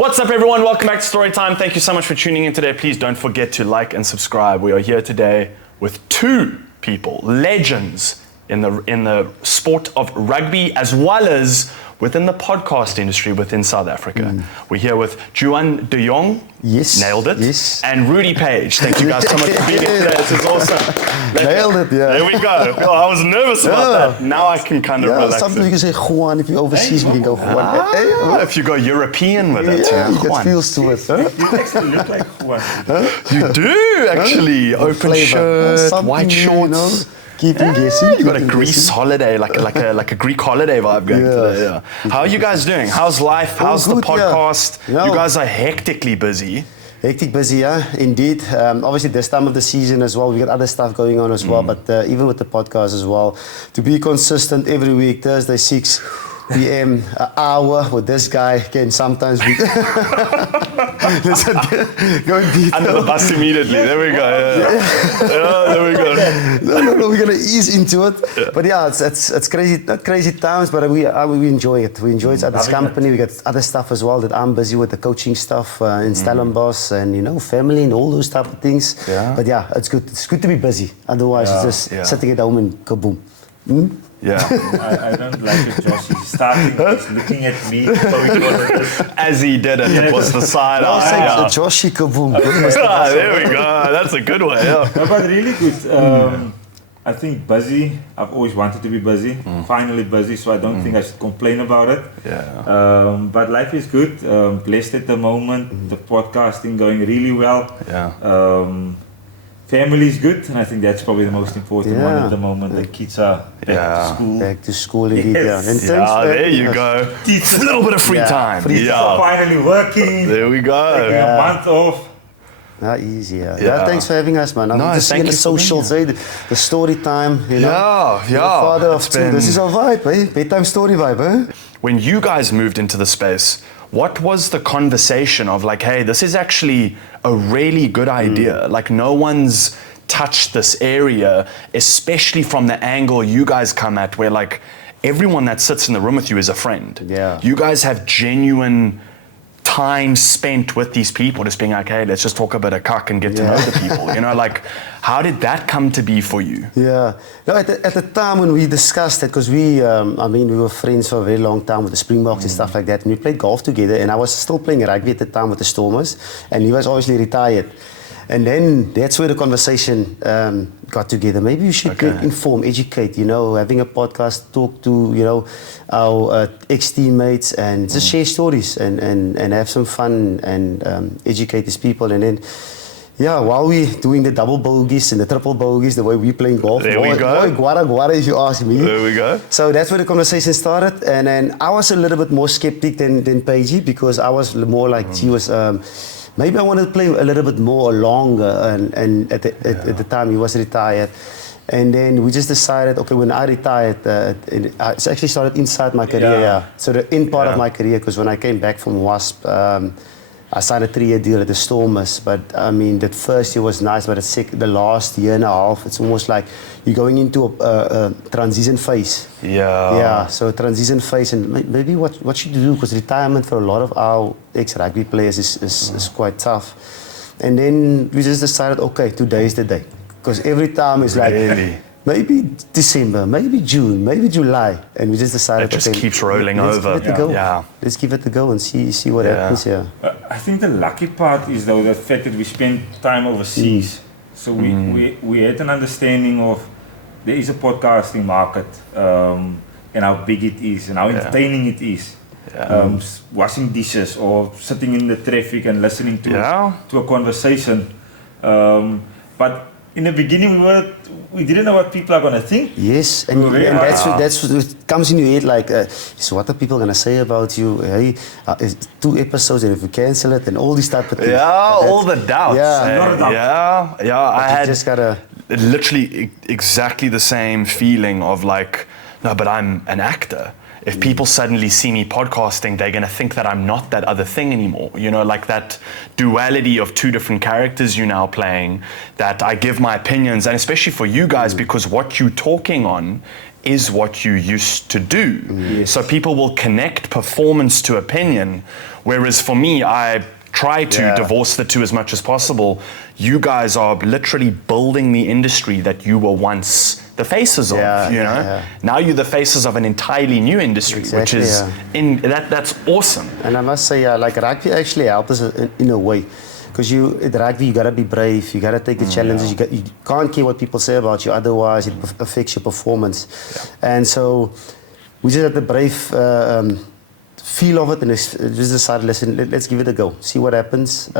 What's up, everyone? Welcome back to Storytime. Thank you so much for tuning in today. Please don't forget to like and subscribe. We are here today with two people, legends in the sport of rugby, as well as within the podcast industry within South Africa. We're here with Juan De Jongh. Yes. Nailed it. Yes. And Rudy Paige. Thank you guys so much for being here today. This is awesome. Nailed it, yeah. There we go. Oh, I was nervous about that. Now I can kind of relax. Sometimes you can say Juan. If you're overseas, we can go Juan. If you go European with it. Yeah, it Juan. feels to it. Huh? You actually look like Juan. You do, actually. Open Flavor. shirt, white shorts. Keep you guessing. You got a Greece holiday, like a Greek holiday vibe going today. Yeah. How are you guys doing? How's life? How's the good, podcast? Yeah. You guys are hectically busy. Hectic busy, yeah, indeed. Obviously, this time of the season as well, we got other stuff going on as well, but even with the podcast as well, to be consistent every week, Thursday, 6 p.m., an hour with this guy can sometimes be... Let's go in detail. Under the bus immediately. There we go. Yeah, there we go. No, we're gonna ease into it. Yeah. But yeah, it's crazy, not crazy times, but we enjoy it. We enjoy it at this company. We got other stuff as well that I'm busy with, the coaching stuff in Stellenbosch and family and all those type of things. Yeah. But yeah, it's good. It's good to be busy. Otherwise, it's just sitting at home and kaboom. Yeah. I don't like it, Josh. He's starting, he's looking at me. As he did it, it was the side eye. Joshy kaboom. There we go. That's a good one. Yeah. No, but really good. I think busy. I've always wanted to be busy. Finally busy, so I don't think I should complain about it. Yeah. But life is good. Blessed at the moment. The podcasting going really well. Yeah. Family is good, and I think that's probably the most important one at the moment. The kids are back to school. Back to school, indeed. Yes. Yeah, there you go. A little bit of free time. Kids are finally working. There we go. Taking a month off. Not easy, yeah. Thanks for having us, man. I'm just seeing the socials, the story time, Yeah. Father of two. This is our vibe, eh? Bedtime story vibe, eh? When you guys moved into the space, what was the conversation of like, hey, this is actually a really good idea. Like no one's touched this area, especially from the angle you guys come at where like everyone that sits in the room with you is a friend. Yeah. You guys have genuine time spent with these people, just being like, hey, let's just talk a bit of cuck and get to know the people. Like, how did that come to be for you? Yeah. No, at the time when we discussed it, because we were friends for a very long time with the Springboks and stuff like that, and we played golf together, and I was still playing rugby at the time with the Stormers, and he was obviously retired. And then that's where the conversation got together. Maybe we should inform, educate, having a podcast, talk to, our ex-teammates and just share stories and have some fun and educate these people. And then, while we're doing the double bogeys and the triple bogeys, the way we're playing golf. There we go. Guara, if you ask me. There we go. So that's where the conversation started. And then I was a little bit more skeptic than Paige, because I was more like, she was... maybe I wanted to play a little bit more longer, and at the time he was retired. And then we just decided, okay, when I retired, it actually started inside my career, So the end part of my career, because when I came back from WASP, I signed a 3-year deal at the Stormers. But I mean, that first year was nice, but the last year and a half, it's almost like you're going into a transition phase. Yeah, so a transition phase, and maybe what should you do? Because retirement for a lot of our ex-rugby players is quite tough. And then we just decided, okay, today is the day. Because every time it's like, maybe December, maybe June, maybe July, and we just decided. It just keeps rolling over. Let's give it a go. Let's give it a go and see what happens here. I think the lucky part is though the fact that we spent time overseas, so we had an understanding of there is a podcasting market and how big it is and how entertaining it is. Washing dishes or sitting in the traffic and listening to a conversation, but in the beginning we didn't know what people are going to think. Yes, and that's what comes in your head, like, so what are people going to say about you? Hey, 2 episodes, and if we cancel it, and all these type of things. All the doubts. I had just gotta literally exactly the same feeling of like, no, but I'm an actor. If people suddenly see me podcasting, they're going to think that I'm not that other thing anymore. Like that duality of 2 different characters you're now playing, that I give my opinions, and especially for you guys, because what you're talking on is what you used to do. So people will connect performance to opinion, whereas for me, I try to divorce the two as much as possible. You guys are literally building the industry that you were once the faces of, you know? Now you're the faces of an entirely new industry, which is, that's awesome. And I must say, like rugby actually helped us in a way. Because at rugby, you gotta be brave, you gotta take the challenges, you can't care what people say about you, otherwise it affects your performance. And so we just had the brave feel of it and just decided, listen, let's give it a go, see what happens.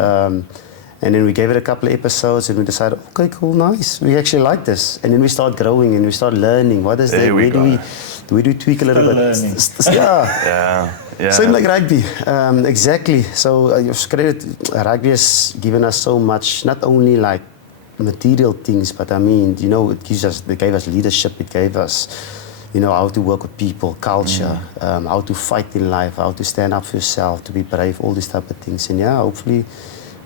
And then we gave it a couple of episodes and we decided, okay, cool, nice. We actually like this. And then we start growing and we start learning. What is there? Where do we tweak a little bit? Yeah. Same like rugby, exactly. So rugby has given us so much, not only like material things, but I mean, you know, it gave us leadership, it gave us, you know, how to work with people, culture, how to fight in life, how to stand up for yourself, to be brave, all these type of things. And hopefully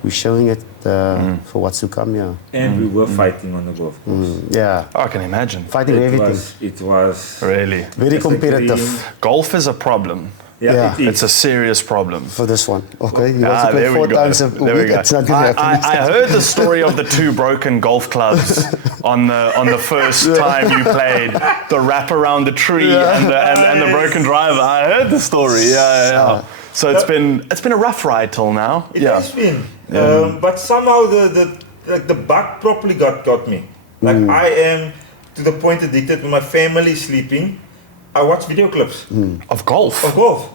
we're showing it for what's to come, And we were fighting on the golf course. I can imagine. Fighting everything. It was really very competitive. Golf is a problem. It's a serious problem. For this one. Okay, you have to play 4 times a week. It's not gonna happen. I heard the story of the 2 broken golf clubs on the first time you played, the wrap around the tree and the broken driver. I heard the story. So it's been a rough ride till now. It has been. But somehow the bug properly got me. Like I am to the point addicted when my family is sleeping. I watch video clips of golf.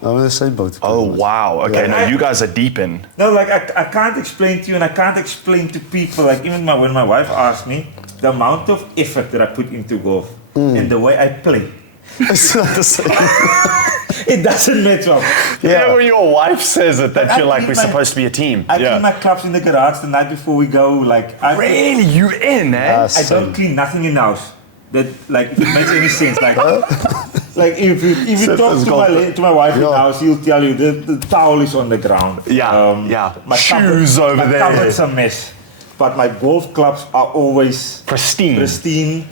I was the same boat. Oh wow! Okay, now you guys are deep in. No, like I can't explain to you, and I can't explain to people. Like even when my wife asked me the amount of effort that I put into golf and the way I play. It's not the same. It doesn't match up. When your wife says it, that you're like, we're supposed to be a team. I clean my clubs in the garage the night before we go. Like really, you in, eh? I don't clean nothing in the house. That like if it makes any sense. Like like if you talk to my wife in the house, she'll tell you the towel is on the ground. My shoes over there. My cupboard's a mess, but my golf clubs are always pristine.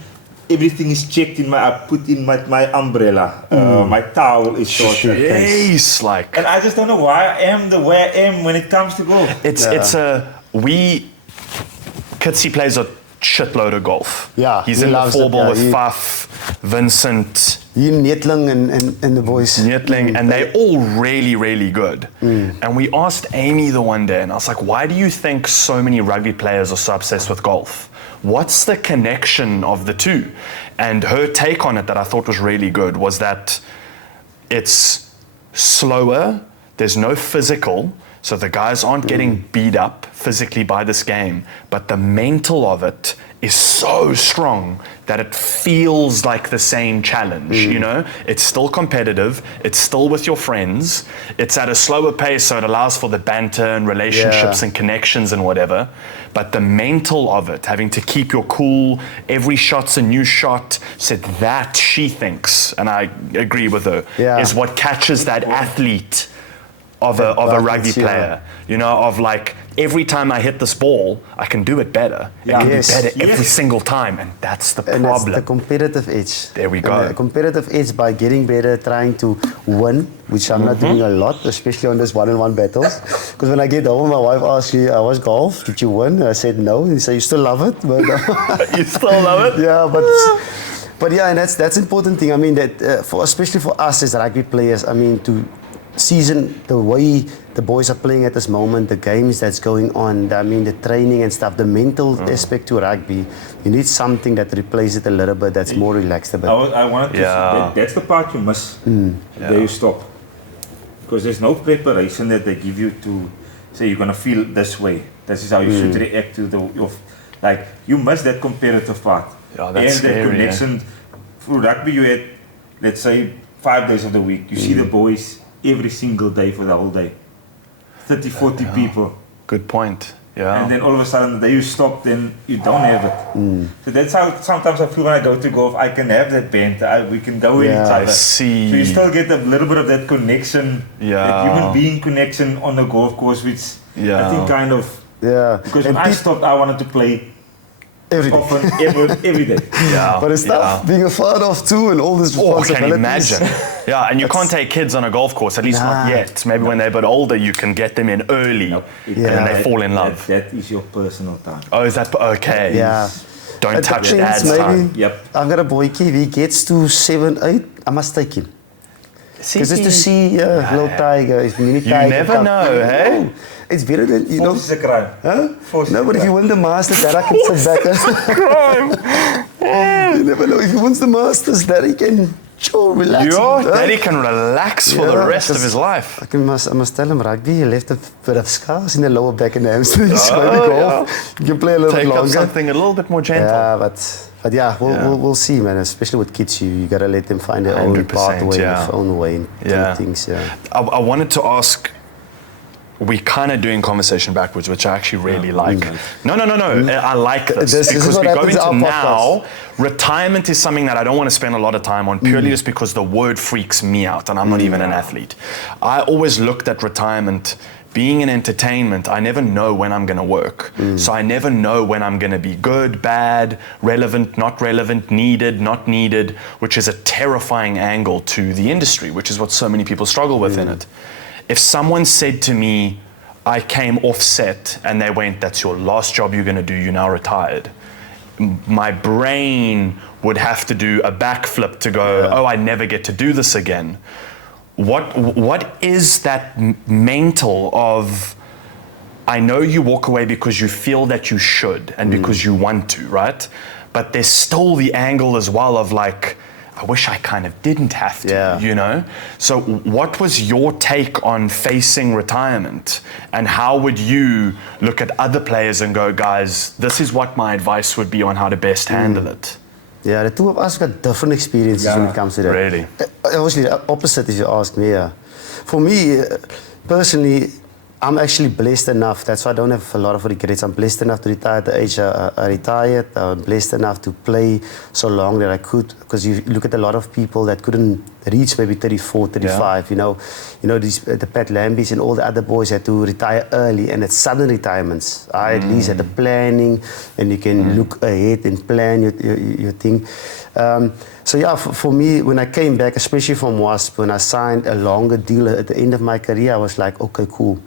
Everything is checked I put in my umbrella. My towel is sorted. Yes, like. And I just don't know why I am the way I am when it comes to golf. Kitsy plays a shitload of golf. He's in the 4-ball with Faf, Vincent, Netling and the boys. Netling, and they're all really, really good. And we asked Amy the one day, and I was like, why do you think so many rugby players are so obsessed with golf? What's the connection of the two? And her take on it that I thought was really good was that it's slower, there's no physical, so the guys aren't getting beat up physically by this game, but the mental of it is so strong that it feels like the same challenge, you know? It's still competitive, it's still with your friends, it's at a slower pace, so it allows for the banter and relationships and connections and whatever, but the mental of it, having to keep your cool, every shot's a new shot, said that she thinks, and I agree with her, is what catches that athlete of a rugby player, you know, of like, every time I hit this ball, I can do it better. I can do better every single time, and that's the problem. And that's the competitive edge. There we go. The competitive edge by getting better, trying to win, which I'm not doing a lot, especially on those one-on-one battles. Because when I get home, my wife asks me, "I was golf. Did you win?" I said no. And he said, "You still love it?" But you still love it? Yeah, but yeah, and that's important thing. I mean that especially for us as rugby players. I mean to season the way the boys are playing at this moment, the games that's going on, I mean the training and stuff, the mental aspect to rugby, you need something that replaces it a little bit, that's more relaxed a bit. I wanted to say that's the part you miss. There you stop. Because there's no preparation that they give you to say you're going to feel this way. This is how you should react to like you miss that competitive part. Yeah, that's and scary, that connection. For rugby you had, let's say, 5 days of the week. You see the boys every single day for the whole day. 30, 40 people. Good point. Yeah. And then all of a sudden the day you stop, then you don't have it. So that's how sometimes I feel when I go to golf, I can have that banter, we can go with each other. I see. So you still get a little bit of that connection, that human being connection on the golf course, which I think kind of, because when I stopped, I wanted to play Every day. Often, every day. Yeah. But it's tough being a father of two and all this Oh, I responsibilities. can imagine. Yeah, and you can't take kids on a golf course, at least not Nah. yet. Maybe when they're a bit older, you can get them in early, Nope. and then they fall in love. That is your personal time. Oh, is that okay? Yeah. Don't It touch depends, dad's time. Yep. I've got a boykie, if he gets to 7, 8, I must take him. Because just to see little tiger, if mini You tiger. never know, hey? No, it's better than, you know. Force is a crime. Huh? Force No, is but a if you crime. win the Masters, that I can sit back. You never know. If he wins the Masters, that he can chill, relax. Your huh? daddy can relax for the Yeah, rest of 'cause his life. I must tell him rugby, he left a bit of scars in the lower back and the hamstrings. So maybe golf, you can play a little Take bit up longer. something a little bit more gentle. Yeah, but yeah, we'll see, man. Especially with kids, you gotta let them find their own 100%, pathway, yeah. their own way and Yeah. do things. Yeah. I wanted to ask, we're kind of doing conversation backwards, which I actually really like. No. I like this, This is because what we go happens into in our now, retirement is something that I don't want to spend a lot of time on, purely just because the word freaks me out, and I'm not even an athlete. I always looked at retirement, being in entertainment, I never know when I'm going to work. So I never know when I'm going to be good, bad, relevant, not relevant, needed, not needed, which is a terrifying angle to the industry, which is what so many people struggle with in it. If someone said to me, I came off set and they went, that's your last job you're going to do, you're now retired, my brain would have to do a backflip to go, oh, I never get to do this again. What is that mental of, I know you walk away because you feel that you should and because you want to, right? But there's still the angle as well of like, I wish I kind of didn't have to, you know? So what was your take on facing retirement? And how would you look at other players and go, guys, this is what my advice would be on how to best handle it? Yeah, the two of us got different experiences when it comes to that. Really? Obviously, the opposite if you ask me. Yeah. For me, personally, I'm actually blessed enough. That's why I don't have a lot of regrets. I'm blessed enough to retire at the age I retired. I'm blessed enough to play so long that I could. Because you look at a lot of people that couldn't reach maybe 34, 35. You know these the Pat Lambys and all the other boys had to retire early, and it's sudden retirements. I at least had the planning, and you can look ahead and plan your thing. So yeah, for me, when I came back, especially from WASP, when I signed a longer deal at the end of my career, I was like, okay, cool.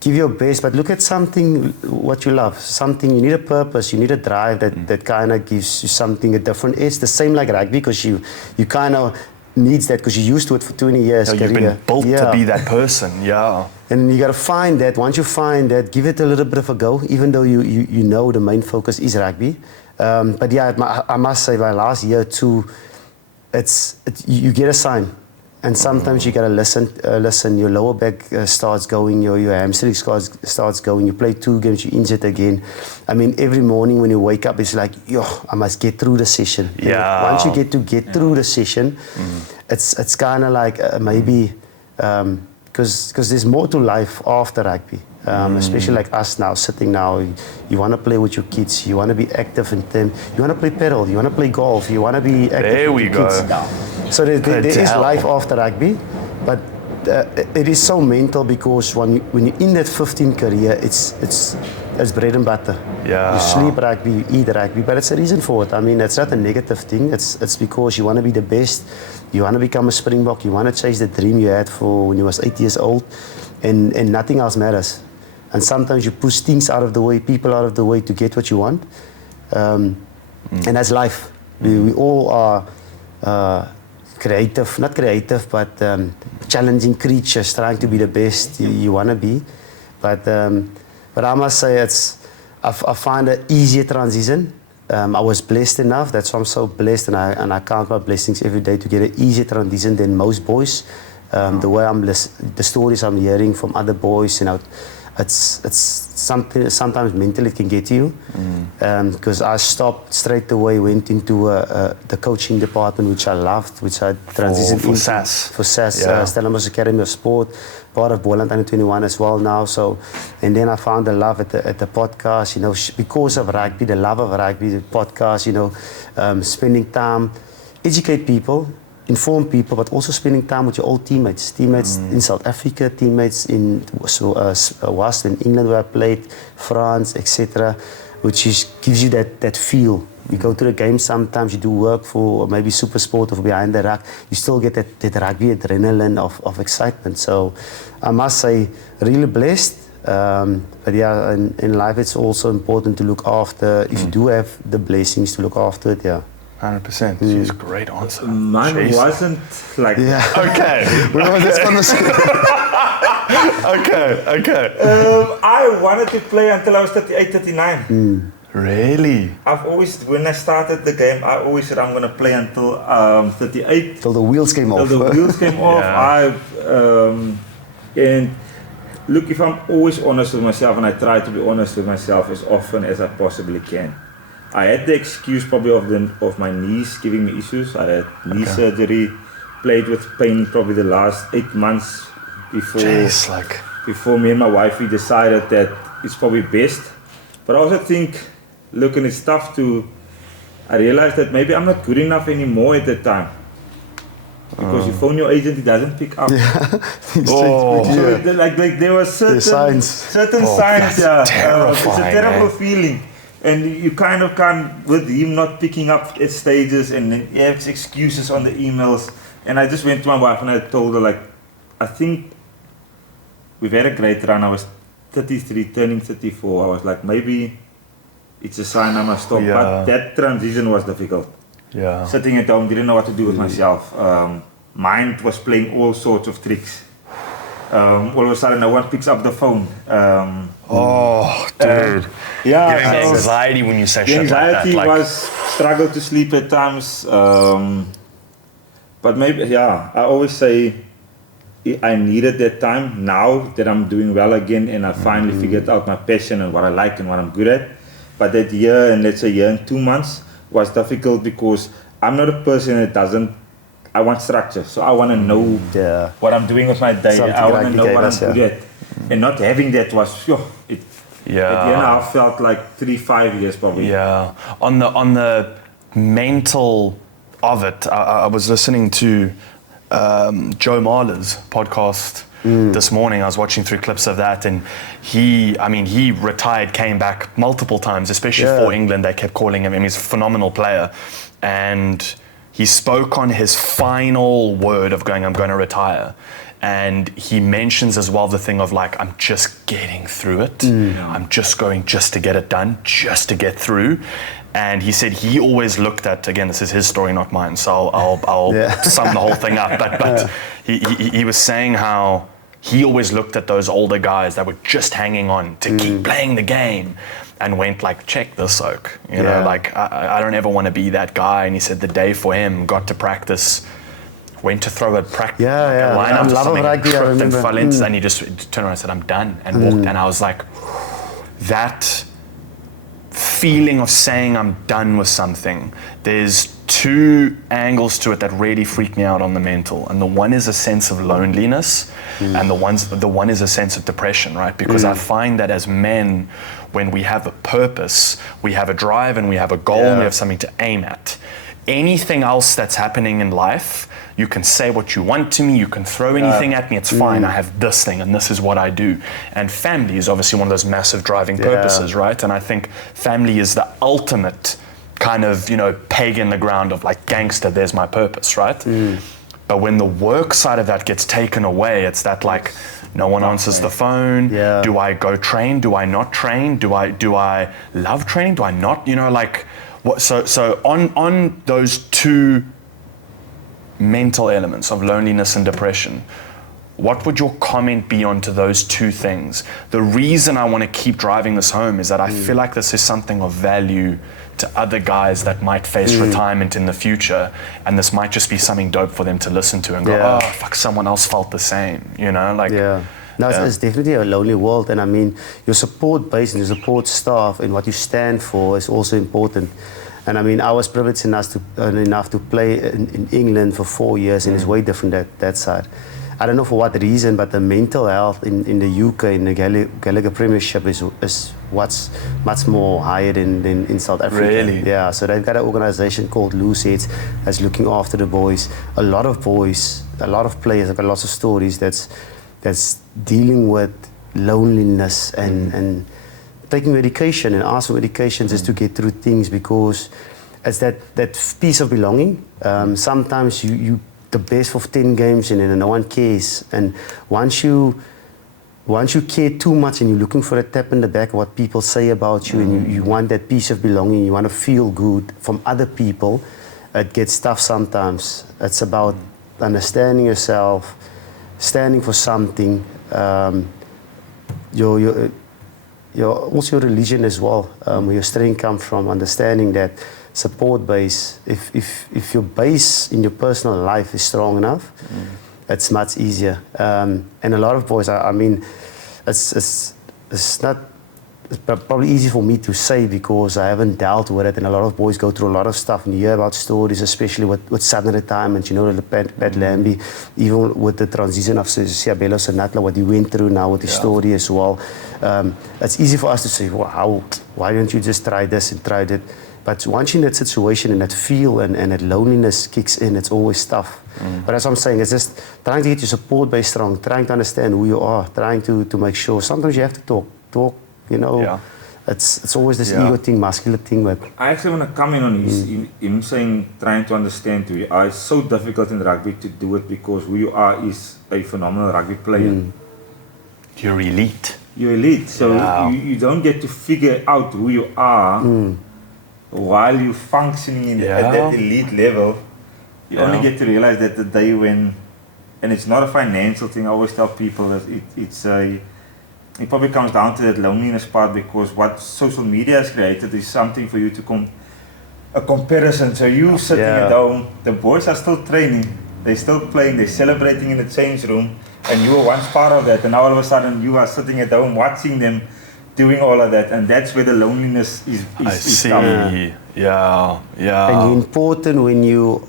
Give your best, but look at something what you love. Something you need a purpose, you need a drive that kind of gives you something a different. It's the same like rugby because you kind of needs that because you're used to it for 20 years. You've been built to be that person, And you got to find that. Once you find that, give it a little bit of a go, even though you know the main focus is rugby. But yeah, I must say, my last year too, you get a sign. And sometimes you gotta listen. Your lower back starts going, your hamstring starts going. You play 2 games, you injured again. I mean, every morning when you wake up, it's like, yo, I must get through the session. Yeah. And once you get through the session, it's kind of like maybe because there's more to life after rugby. Especially like us now, sitting now, you want to play with your kids, you want to be active in them, you want to play paddle, you want to play golf, you want to be active with your kids. So there is life after rugby, but it is so mental because when you're in that 15 career, it's bread and butter. Yeah. You sleep rugby, you eat rugby, but it's a reason for it. I mean, it's not a negative thing. It's because you want to be the best, you want to become a Springbok, you want to chase the dream you had for when you was 8 years old, and nothing else matters. And sometimes you push things out of the way, people out of the way to get what you want. And that's life. We all are creative, not creative, but challenging creatures trying to be the best you want to be. But I must say, I find an easier transition. I was blessed enough, that's why I'm so blessed, and I count my blessings every day to get an easier transition than most boys. The way the stories I'm hearing from other boys, it's something sometimes mentally can get to you. Because I stopped straight away, went into the coaching department, which I loved, which I transitioned for into SAS. For SAS, Stellenbosch Academy of Sport, part of Boland Under 21 as well now. So, and then I found the love at the podcast, because of rugby, the love of rugby, the podcast, spending time, educate people, inform people, but also spending time with your old teammates in South Africa, teammates in WASP in England where I played, France, etc. which gives you that feel. You go to the game, sometimes you do work for maybe super sport or behind the ruck, you still get that rugby adrenaline of excitement. So I must say, really blessed. But yeah, in life it's also important to look after, if you do have the blessings, to look after it, yeah. 100%. Jeez, great answer. Mine Jeez. wasn't like that. Okay. Where was this conversation? Okay. I wanted to play until I was 38, 39. Really? I've always, when I started the game, I always said I'm going to play until 38. Till the wheels came off. Till the wheels came off. And look, if I'm always honest with myself, and I try to be honest with myself as often as I possibly can. I had the excuse probably of my knees giving me issues. I had knee surgery, played with pain probably the last 8 months before me and my wife, we decided that it's probably best. But I also think, look, and it's tough I realized that maybe I'm not good enough anymore at that time. Because you phone your agent, he doesn't pick up. So like there were certain signs. Terrifying, it's a terrible feeling. And you kind of can't, with him not picking up at stages, and then he has excuses on the emails. And I just went to my wife and I told her, like, I think we've had a great run. I was 33, turning 34. I was like, maybe it's a sign I must stop. But that transition was difficult. Yeah. Sitting at home, didn't know what to do with myself. Mind was playing all sorts of tricks. All of a sudden, no one picks up the phone. Dude. Yeah. Anxiety when you say the shit anxiety like that. was struggle to sleep at times. But maybe, I always say I needed that time. Now that I'm doing well again and I finally figured out my passion and what I like and what I'm good at. But that year, and let's say year and 2 months, was difficult because I'm not a person that I want structure. So I want to know what I'm doing with my day. I want to know what I'm good at. And not having that was, at the end I felt like 3-5 years probably. Yeah. On the mental of it, I was listening to Joe Marler's podcast this morning. I was watching through clips of that, and he retired, came back multiple times, especially for England. They kept calling him. He's a phenomenal player. And he spoke on his final word of going, I'm going to retire. And he mentions as well the thing of like, I'm just getting through it. I'm just going just to get it done, just to get through. And he said he always looked at, again, this is his story, not mine, so I'll sum the whole thing up. But he was saying how he always looked at those older guys that were just hanging on to keep playing the game and went like, check this oak. You know, like I don't ever want to be that guy. And he said the day for him, got to practice, went to throw a line up to something, tripped and fell into, and he just turned around and said, I'm done, and walked. And I was like, that feeling of saying I'm done with something, there's two angles to it that really freak me out on the mental. And the one is a sense of loneliness, and the one is a sense of depression, right? Because I find that as men, when we have a purpose, we have a drive and we have a goal and we have something to aim at. Anything else that's happening in life, you can say what you want to me, you can throw anything at me, it's fine. I have this thing and this is what I do. And family is obviously one of those massive driving purposes, right? And I think family is the ultimate kind of, peg in the ground of like, gangster, there's my purpose, right? But when the work side of that gets taken away, it's that like, no one answers the phone. Do I go train? Do I not train? Do I love training? Do I not? What? So on those two mental elements of loneliness and depression, what would your comment be onto those two things? The reason I want to keep driving this home is that I feel like this is something of value to other guys that might face retirement in the future, and this might just be something dope for them to listen to and go, oh, fuck, someone else felt the same, No, it's definitely a lonely world, and I mean, your support base and your support staff and what you stand for is also important. And I mean, I was privileged enough to play in England for 4 years, and it's way different that side. I don't know for what reason, but the mental health in the UK, in the Gallagher Premiership is what's much more higher than in South Africa. Really? Yeah, so they've got an organization called Loose Heads that's looking after the boys. A lot of boys, a lot of players, I've got lots of stories that's dealing with loneliness and taking medication and ask for medication just to get through things, because it's that piece of belonging. Sometimes you the best for 10 games and then no one cares. And once you care too much and you're looking for a tap in the back of what people say about you, and you want that piece of belonging, you want to feel good from other people, it gets tough sometimes. It's about understanding yourself, standing for something, your also your religion as well, where your strength comes from, understanding that support base. If your base in your personal life is strong enough, it's much easier. And a lot of boys, I mean, it's probably easy for me to say because I haven't dealt with it, and a lot of boys go through a lot of stuff, and you hear about stories, especially with sudden retirement, you know, the Pat Lambie, even with the transition of Siabelo Senatla, what he went through now with his story as well. It's easy for us to say, wow, why don't you just try this and try that? But once you're in that situation and that feel and that loneliness kicks in, it's always tough. But as I'm saying, it's just trying to get your support base strong, trying to understand who you are, trying to make sure. Sometimes you have to talk, you know. Yeah. It's always this ego thing, muscular thing. But I actually want to come in on him saying, trying to understand who you are. It's so difficult in rugby to do it because who you are is a phenomenal rugby player. You're elite. You're elite, so you don't get to figure out who you are while you're functioning at that elite level. You only get to realize that the day when, and it's not a financial thing. I always tell people that it probably comes down to that loneliness part, because what social media has created is something for you to a comparison. So you sitting at home, the boys are still training, they're still playing, they're celebrating in the change room, and you were once part of that, and now all of a sudden you are sitting at home watching them doing all of that, and that's where the loneliness is coming. Yeah. And important when you,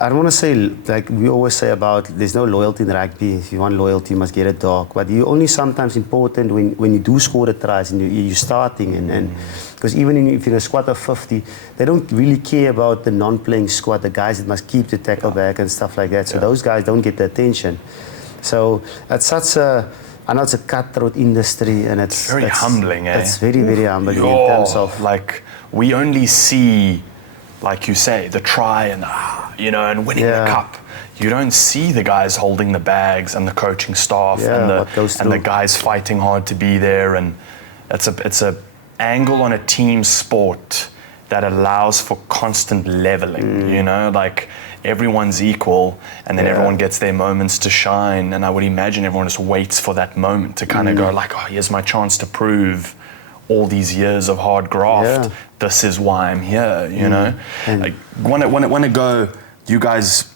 I don't want to say, like we always say about, there's no loyalty in rugby. If you want loyalty, you must get a dog. But you only sometimes important when you do score the tries and you're starting. And because even if you're in a squad of 50, they don't really care about the non-playing squad, the guys that must keep the tackle back and stuff like that. So those guys don't get the attention. So it's such a, I know it's a cutthroat industry, and it's very humbling. It's very, very humbling in terms of, like, we only see, like you say, the try and and winning the cup. You don't see the guys holding the bags and the coaching staff and the guys fighting hard to be there. And it's a angle on a team sport that allows for constant leveling. You know, like everyone's equal, and then everyone gets their moments to shine. And I would imagine everyone just waits for that moment to kind of go like, oh, here's my chance to prove all these years of hard graft. This is why I'm here, you know. Like, want to go, you guys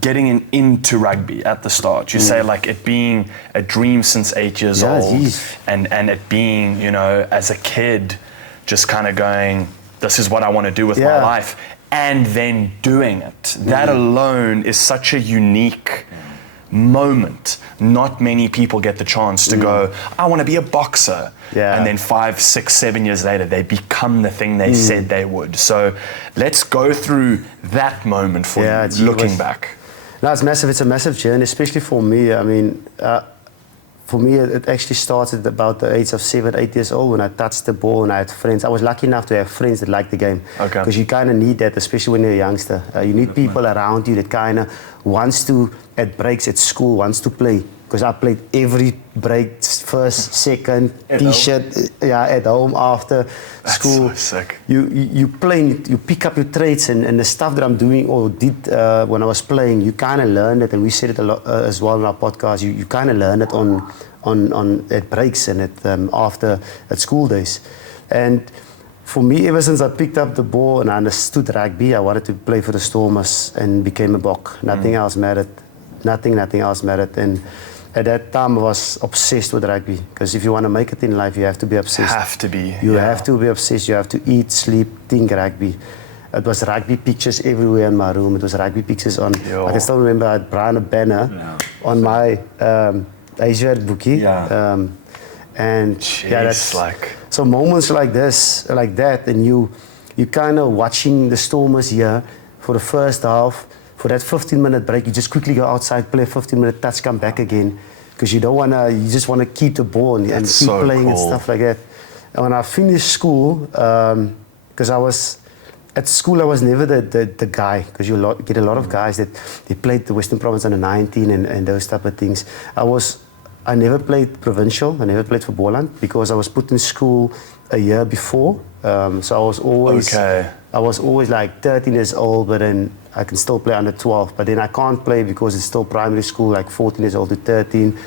getting into rugby at the start. You say like it being a dream since 8 years old, and it being, you know, as a kid, just kind of going, this is what I want to do with my life, and then doing it. That alone is such a unique moment. Not many people get the chance to go, I want to be a boxer. And then 5, 6, 7 years later, they become the thing they said they would. So let's go through that moment for you, looking back. No, it's massive. It's a massive journey, especially for me. I mean, for me, it actually started about the age of 7, 8 years old when I touched the ball and I had friends. I was lucky enough to have friends that liked the game. Because you kind of need that, especially when you're a youngster. You need people around you that kind of wants to, at breaks at school, wants to play. Because I played every break, first, second, T-shirt, at home after school. That's so sick. You play, you pick up your traits, and the stuff that I'm doing or did when I was playing, you kind of learn it, and we said it a lot as well in our podcast. You kind of learn it on at breaks and at school days, and for me, ever since I picked up the ball and I understood rugby, I wanted to play for the Stormers and became a Bok. Nothing else mattered. Nothing else mattered. And at that time, I was obsessed with rugby. Because if you want to make it in life, you have to be obsessed. You have to be obsessed. You have to eat, sleep, think rugby. It was rugby pictures everywhere in my room. It was rugby pictures on. I can still remember I had Brian a banner on my Asia bookie. And that's like, so moments like this, like that, and you kind of watching the Stormers here for the first half. For that 15-minute break, you just quickly go outside, play a 15-minute touch, come back again, because you just want to keep the ball and keep playing and stuff like that. when I finished school, because at school I was never the guy, because you get a lot of guys that they played the Western Province under 19 and those type of things. I never played provincial, I never played for Boland because I was put in school a year before. So I was always like 13 years old, but then I can still play under 12. But then I can't play because it's still primary school, like 14 years old to 13.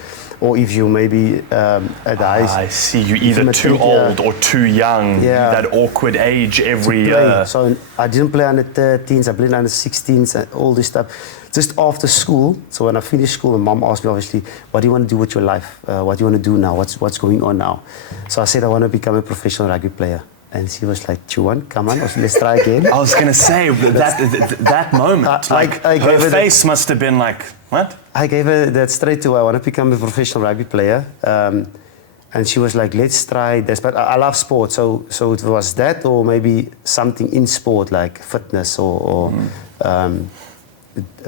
Or if you maybe at the high. I see, you're either too old or too young, that awkward age every year. So I didn't play under 13s, I played under 16s and all this stuff. Just after school, so when I finished school, my mom asked me obviously, what do you want to do with your life? What do you want to do now? What's going on now? So I said I want to become a professional rugby player. And she was like, Juan, come on, let's try again. I was going to say, that moment, her face must have been like, what? I gave her that straight away. I want to become a professional rugby player. And she was like, let's try this. But I love sport, so it was that or maybe something in sport, like fitness or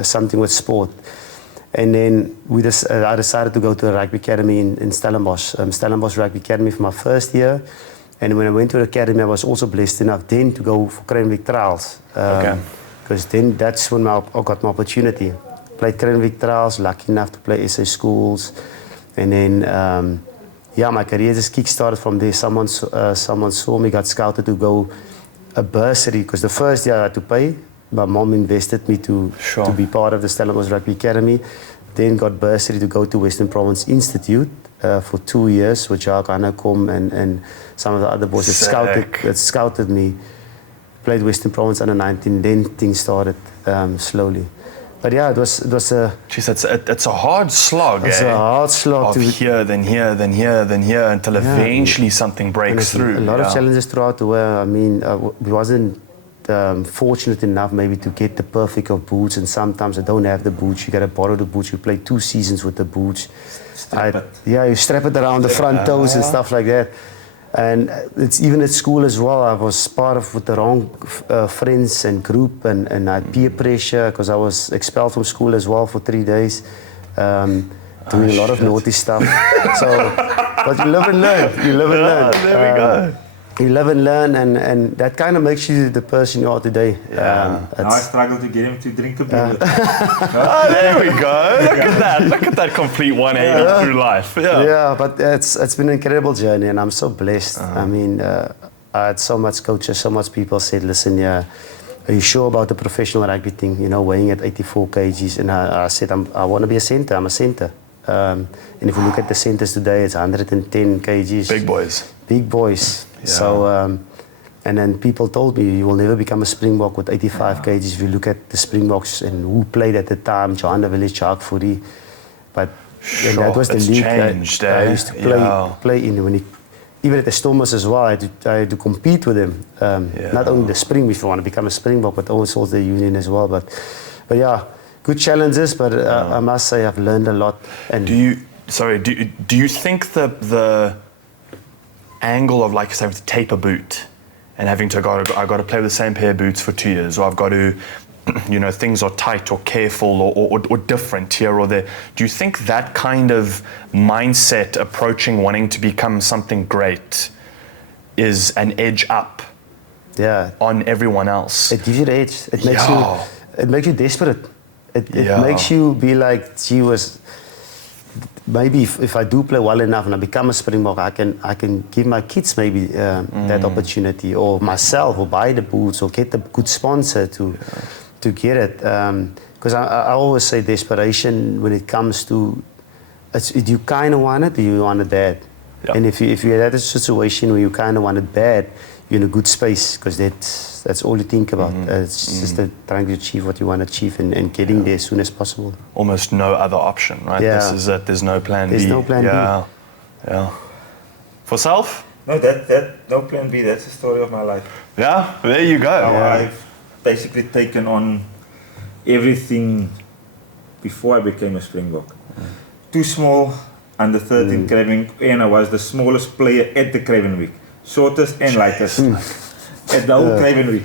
something with sport. And then I decided to go to a rugby academy in Stellenbosch, Stellenbosch Rugby Academy for my first year. And when I went to the academy, I was also blessed enough then to go for Cranwick Trials. Because then that's when I got my opportunity. Played Cranwick Trials, lucky enough to play SA schools. And then, my career just kick-started from there. Someone saw me, got scouted to go a bursary, because the first year I had to pay. My mom invested me to be part of the Stellenbosch Rugby Academy. Then got bursary to go to Western Province Institute for 2 years with Jacques Hannekom and some of the other boys that scouted me. Played Western Province under 19, then things started slowly. But yeah, it was a... Jeez, it's a hard slog, It's a hard slog. Of here, then here, then here, then here, until eventually something breaks through. A lot of challenges throughout the way. I mean, we wasn't fortunate enough maybe to get the perfect of boots, and sometimes I don't have the boots. You got to borrow the boots. You play 2 seasons with the boots. You strap it around the front toes and stuff like that. And it's even at school as well. I was part of with the wrong friends and group, and I had peer pressure because I was expelled from school as well for 3 days, doing a lot of naughty stuff. But you live and learn. You live and learn. There we go. You live and learn, and that kind of makes you the person you are today. Now I struggle to get him to drink a beer. There we go. Look at that. Look at that complete 180 through life. Yeah, but it's been an incredible journey, and I'm so blessed. I mean, I had so much coaches, so much people said, listen, are you sure about the professional rugby thing? You know, weighing at 84 kgs. And I said, I want to be a centre. I'm a centre. And if you look at the centres today, it's 110 kgs. Big boys. Big boys. Yeah. So, and then people told me, you will never become a Springbok with 85 kgs. If you look at the Springboks and who played at the time, Johan de Villiers, Jacques Fourie. But that was the league changed, I used to play in. Even at the Stormers as well, I had to compete with them. Not only the Springboks, if you want to become a Springbok, but also the Union as well. But yeah, good challenges, but I must say I've learned a lot. And do you think the angle of, like, having to tape a boot and having to I got to play with the same pair of boots for 2 years, or I've got to, things are tight or careful or different here or there. Do you think that kind of mindset approaching wanting to become something great is an edge up on everyone else? It gives you the edge. It makes you desperate. It makes you be like, gee whiz, maybe if I do play well enough and I become a Springbok, I can give my kids maybe that opportunity, or myself, or buy the boots, or get a good sponsor to get it. Because I always say desperation when it comes to, you kind of want it or you want it bad. Yeah. And if you're at a situation where you kind of want it bad, you're in a good space, because that's all you think about. It's just trying to achieve what you want to achieve and getting there as soon as possible. Almost no other option, right? Yeah. This is it. There's no plan B. There's no plan B. Yeah. For self? No, that no plan B. That's the story of my life. Yeah, there you go. I've basically taken on everything before I became a Springbok. Too small, under 13 Craven, and I was the smallest player at the Craven Week. Shortest and lightest at the whole Craven Week.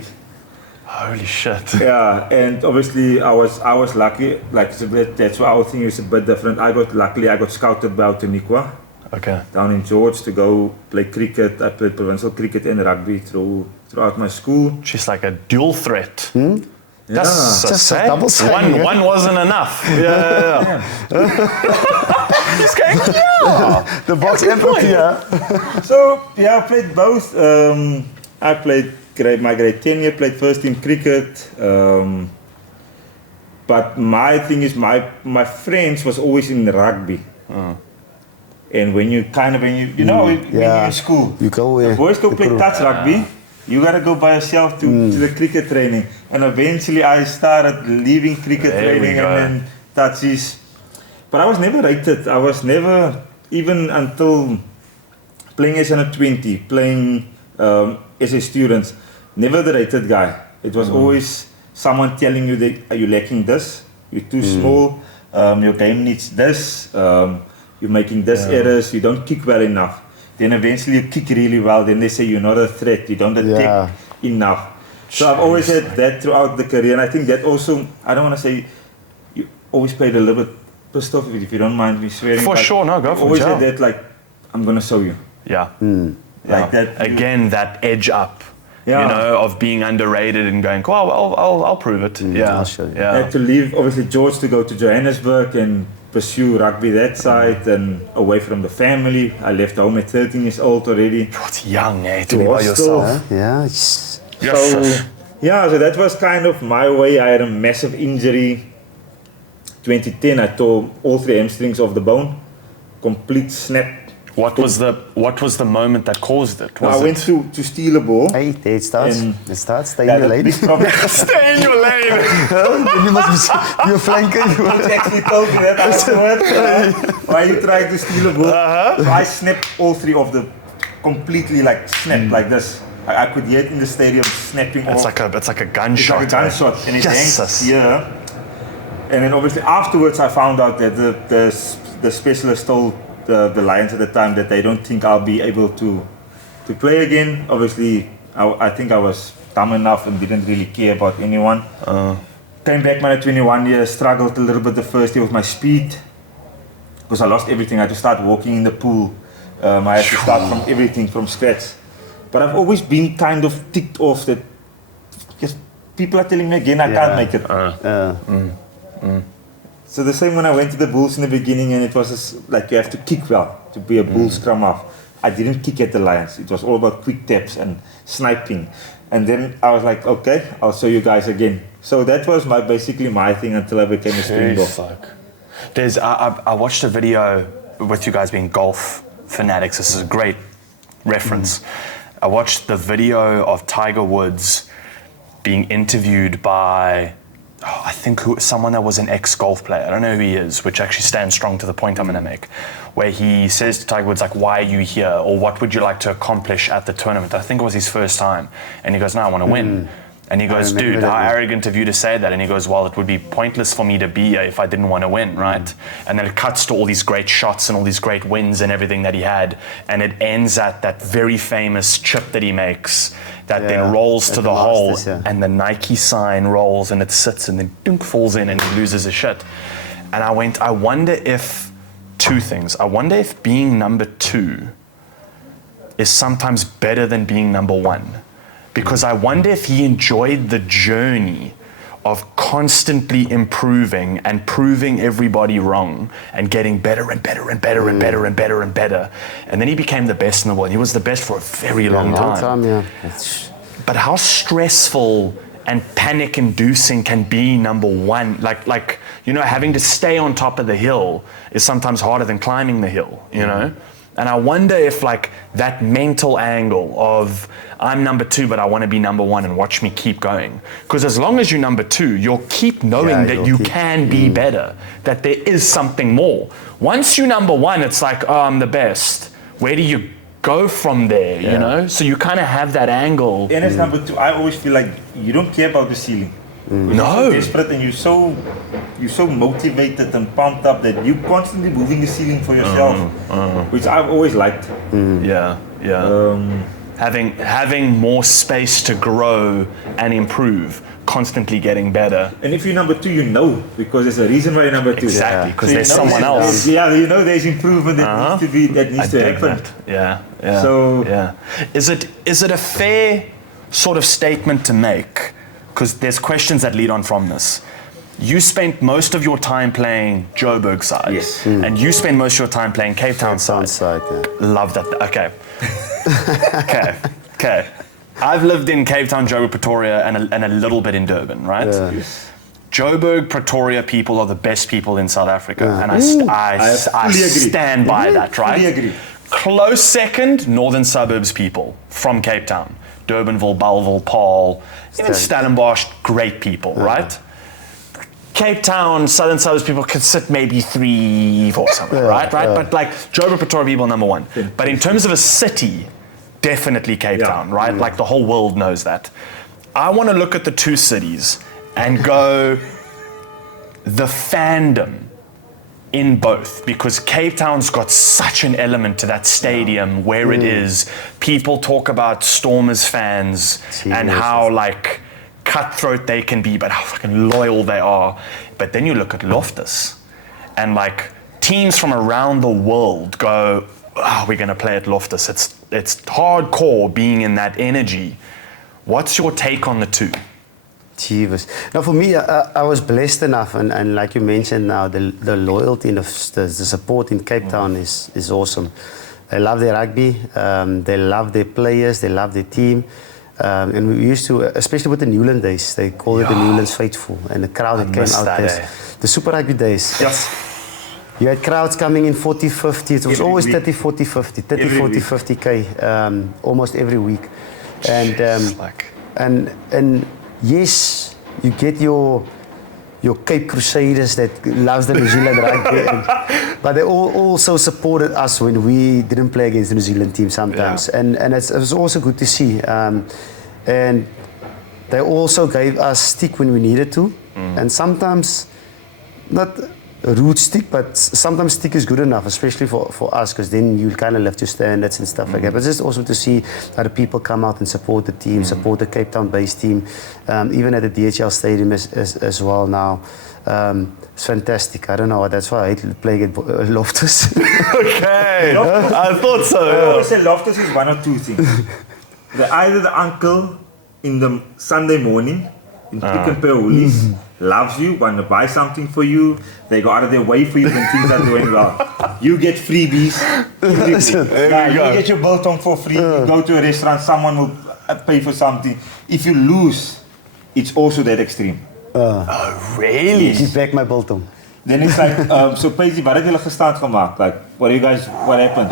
Holy shit. Yeah, and obviously I was lucky. Like, that's why our thing is a bit different. I got scouted by Altaniqua. Okay. down in George to go play cricket. I played provincial cricket and rugby throughout my school. She's like a dual threat. Yeah. That's Just a double saying, one wasn't enough. Yeah. He's going, yeah. The box empty, yeah. So yeah, I played both. I played my grade 10 year, played first team cricket. But my thing is, my friends was always in rugby. And when you when you're in school, You go the boys go play touch rugby. You gotta go by yourself to the cricket training. And eventually I started leaving cricket training and then touches. But I was never rated. I was never, even until playing as under 20, playing as a student, never the rated guy. It was always someone telling you that you're lacking this, you're too small, your game needs this, you're making this errors, you don't kick well enough. Then eventually you kick really well, then they say you're not a threat, you don't attack enough. So I've always had that throughout the career, and I think that also, I don't want to say, you always played a little bit pissed off if you don't mind me swearing. For sure, no, go for it. Always had that, like, I'm going to show you. Yeah. Like that. Again, that edge up. Yeah. You know, of being underrated and going, oh, I'll prove it. I'll show you. I had to leave, obviously, George to go to Johannesburg and pursue rugby that side and away from the family. I left home at 13 years old already. It's young, to be by yourself. Yeah. So that was kind of my way. I had a massive injury. 2010, I tore all 3 hamstrings off the bone. Complete snap. What was the moment that caused it? I went to steal a ball. Hey, there it starts. It starts. Stay in Yeah, your the lane. big problem. Stay in your lane. You must be your flanker. Coach actually told me that afterwards. Why you trying to steal a ball? So I snapped all 3 of them completely, like snapped like this. I could hear it in the stadium snapping It's off. like a gunshot. It's like a gunshot, and it hangs Jesus. here. And then obviously afterwards I found out that the specialist told the Lions at the time that they don't think I'll be able to play again. Obviously, I think I was dumb enough and didn't really care about anyone. Came back my 21 years, struggled a little bit the first year with my speed because I lost everything. I had to start walking in the pool. I had to start from everything from scratch. But I've always been kind of ticked off that just people are telling me again I can't make it. So the same when I went to the Bulls in the beginning, and it was just like you have to kick well to be a Bull scrum half. I didn't kick at the Lions. It was all about quick taps and sniping. And then I was like, okay, I'll show you guys again. So that was basically my thing until I became a Springbok. I watched a video with you guys being golf fanatics. This is a great reference. I watched the video of Tiger Woods being interviewed by I think someone that was an ex-golf player. I don't know who he is, which actually stands strong to the point I'm going to make, where he says to Tiger Woods, like, why are you here? Or what would you like to accomplish at the tournament? I think it was his first time. And he goes, no, I want to win. And he goes, dude, how arrogant of you to say that? And he goes, well, it would be pointless for me to be here if I didn't want to win, right? And then it cuts to all these great shots and all these great wins and everything that he had. And it ends at that very famous chip that he makes that then rolls to the hole, and the Nike sign rolls and it sits and then dunk falls in and he loses his shit. And I wonder if, 2 things. I wonder if being number 2 is sometimes better than being number 1. Because I wonder if he enjoyed the journey of constantly improving and proving everybody wrong and getting better and better and better and better and better and better. And then he became the best in the world. He was the best for a very long time. But how stressful and panic-inducing can be number 1? Like you know, having to stay on top of the hill is sometimes harder than climbing the hill, you know? And I wonder if like that mental angle of I'm number 2, but I want to be number 1 and watch me keep going. Because as long as you're number 2, you'll keep knowing that you can be better, that there is something more. Once you're number 1, it's like, oh, I'm the best. Where do you go from there, you know? So you kind of have that angle. And as number 2, I always feel like you don't care about the ceiling. You're so desperate and you're so motivated and pumped up that you're constantly moving the ceiling for yourself, which I've always liked. having more space to grow and improve, constantly getting better. And if you're number 2, you know, because there's a reason why you're number 2. Exactly, because there's someone else. Yeah, you know there's improvement that needs to happen. Yeah, yeah. So is it a fair sort of statement to make? Because there's questions that lead on from this. You spent most of your time playing Joburg side. Yes. And you spent most of your time playing Cape Town side. Love that. Okay. Okay. I've lived in Cape Town, Joburg, Pretoria, and a little bit in Durban, right? Yeah. Yes. Joburg, Pretoria people are the best people in South Africa. And I stand by that, right? Fully agree. Close second, Northern Suburbs people from Cape Town. Durbanville, Bellville, Paarl, even Stellenbosch, great people, right? Cape Town, Southern Suburbs people could sit maybe 3, 4 somewhere, right? But like Joburg, Pretoria people, number 1. But in terms of a city, definitely Cape Town, right? Like the whole world knows that. I want to look at the 2 cities and go the fandom in both, because Cape Town's got such an element to that stadium where it is. People talk about Stormers fans and how like cutthroat they can be, but how fucking loyal they are. But then you look at Loftus and like teams from around the world go, we're going to play at Loftus. It's hardcore being in that energy. What's your take on the 2? Jeeves. Now for me, I was blessed enough, and like you mentioned now, the loyalty and the support in Cape Town is awesome. They love their rugby, they love their players, they love their team. And we used to, especially with the Newlands days, they call it the Newlands Faithful, and the crowd that came out there. The Super Rugby days. Yes. You had crowds coming in 40, 50, it was always 30, 40, 50, 30, 40, 50K, almost every week. And yes, you get your Cape Crusaders that loves the New Zealand rugby, but they also supported us when we didn't play against the New Zealand team sometimes, and it was also good to see. And they also gave us stick when we needed to, and sometimes not a rude stick, but sometimes stick is good enough, especially for us, because then you kind of lift your standards and stuff like that. But it's just awesome to see how the people come out and support the team, support the Cape Town-based team, even at the DHL Stadium as well now. It's fantastic. I don't know, that's why I hate playing at Loftus. Okay, I thought so. I always say Loftus is one or 2 things. Either the uncle in the Sunday morning in Pick and Pay Woolies loves you, want to buy something for you, they go out of their way for you when things are doing well. You get freebies. You get your biltong for free. You go to a restaurant, someone will pay for something. If you lose, it's also that extreme. Oh, really? Give back my biltong. Then it's like, so Paige, wat het julle gestand gemaakt? Like, what happened?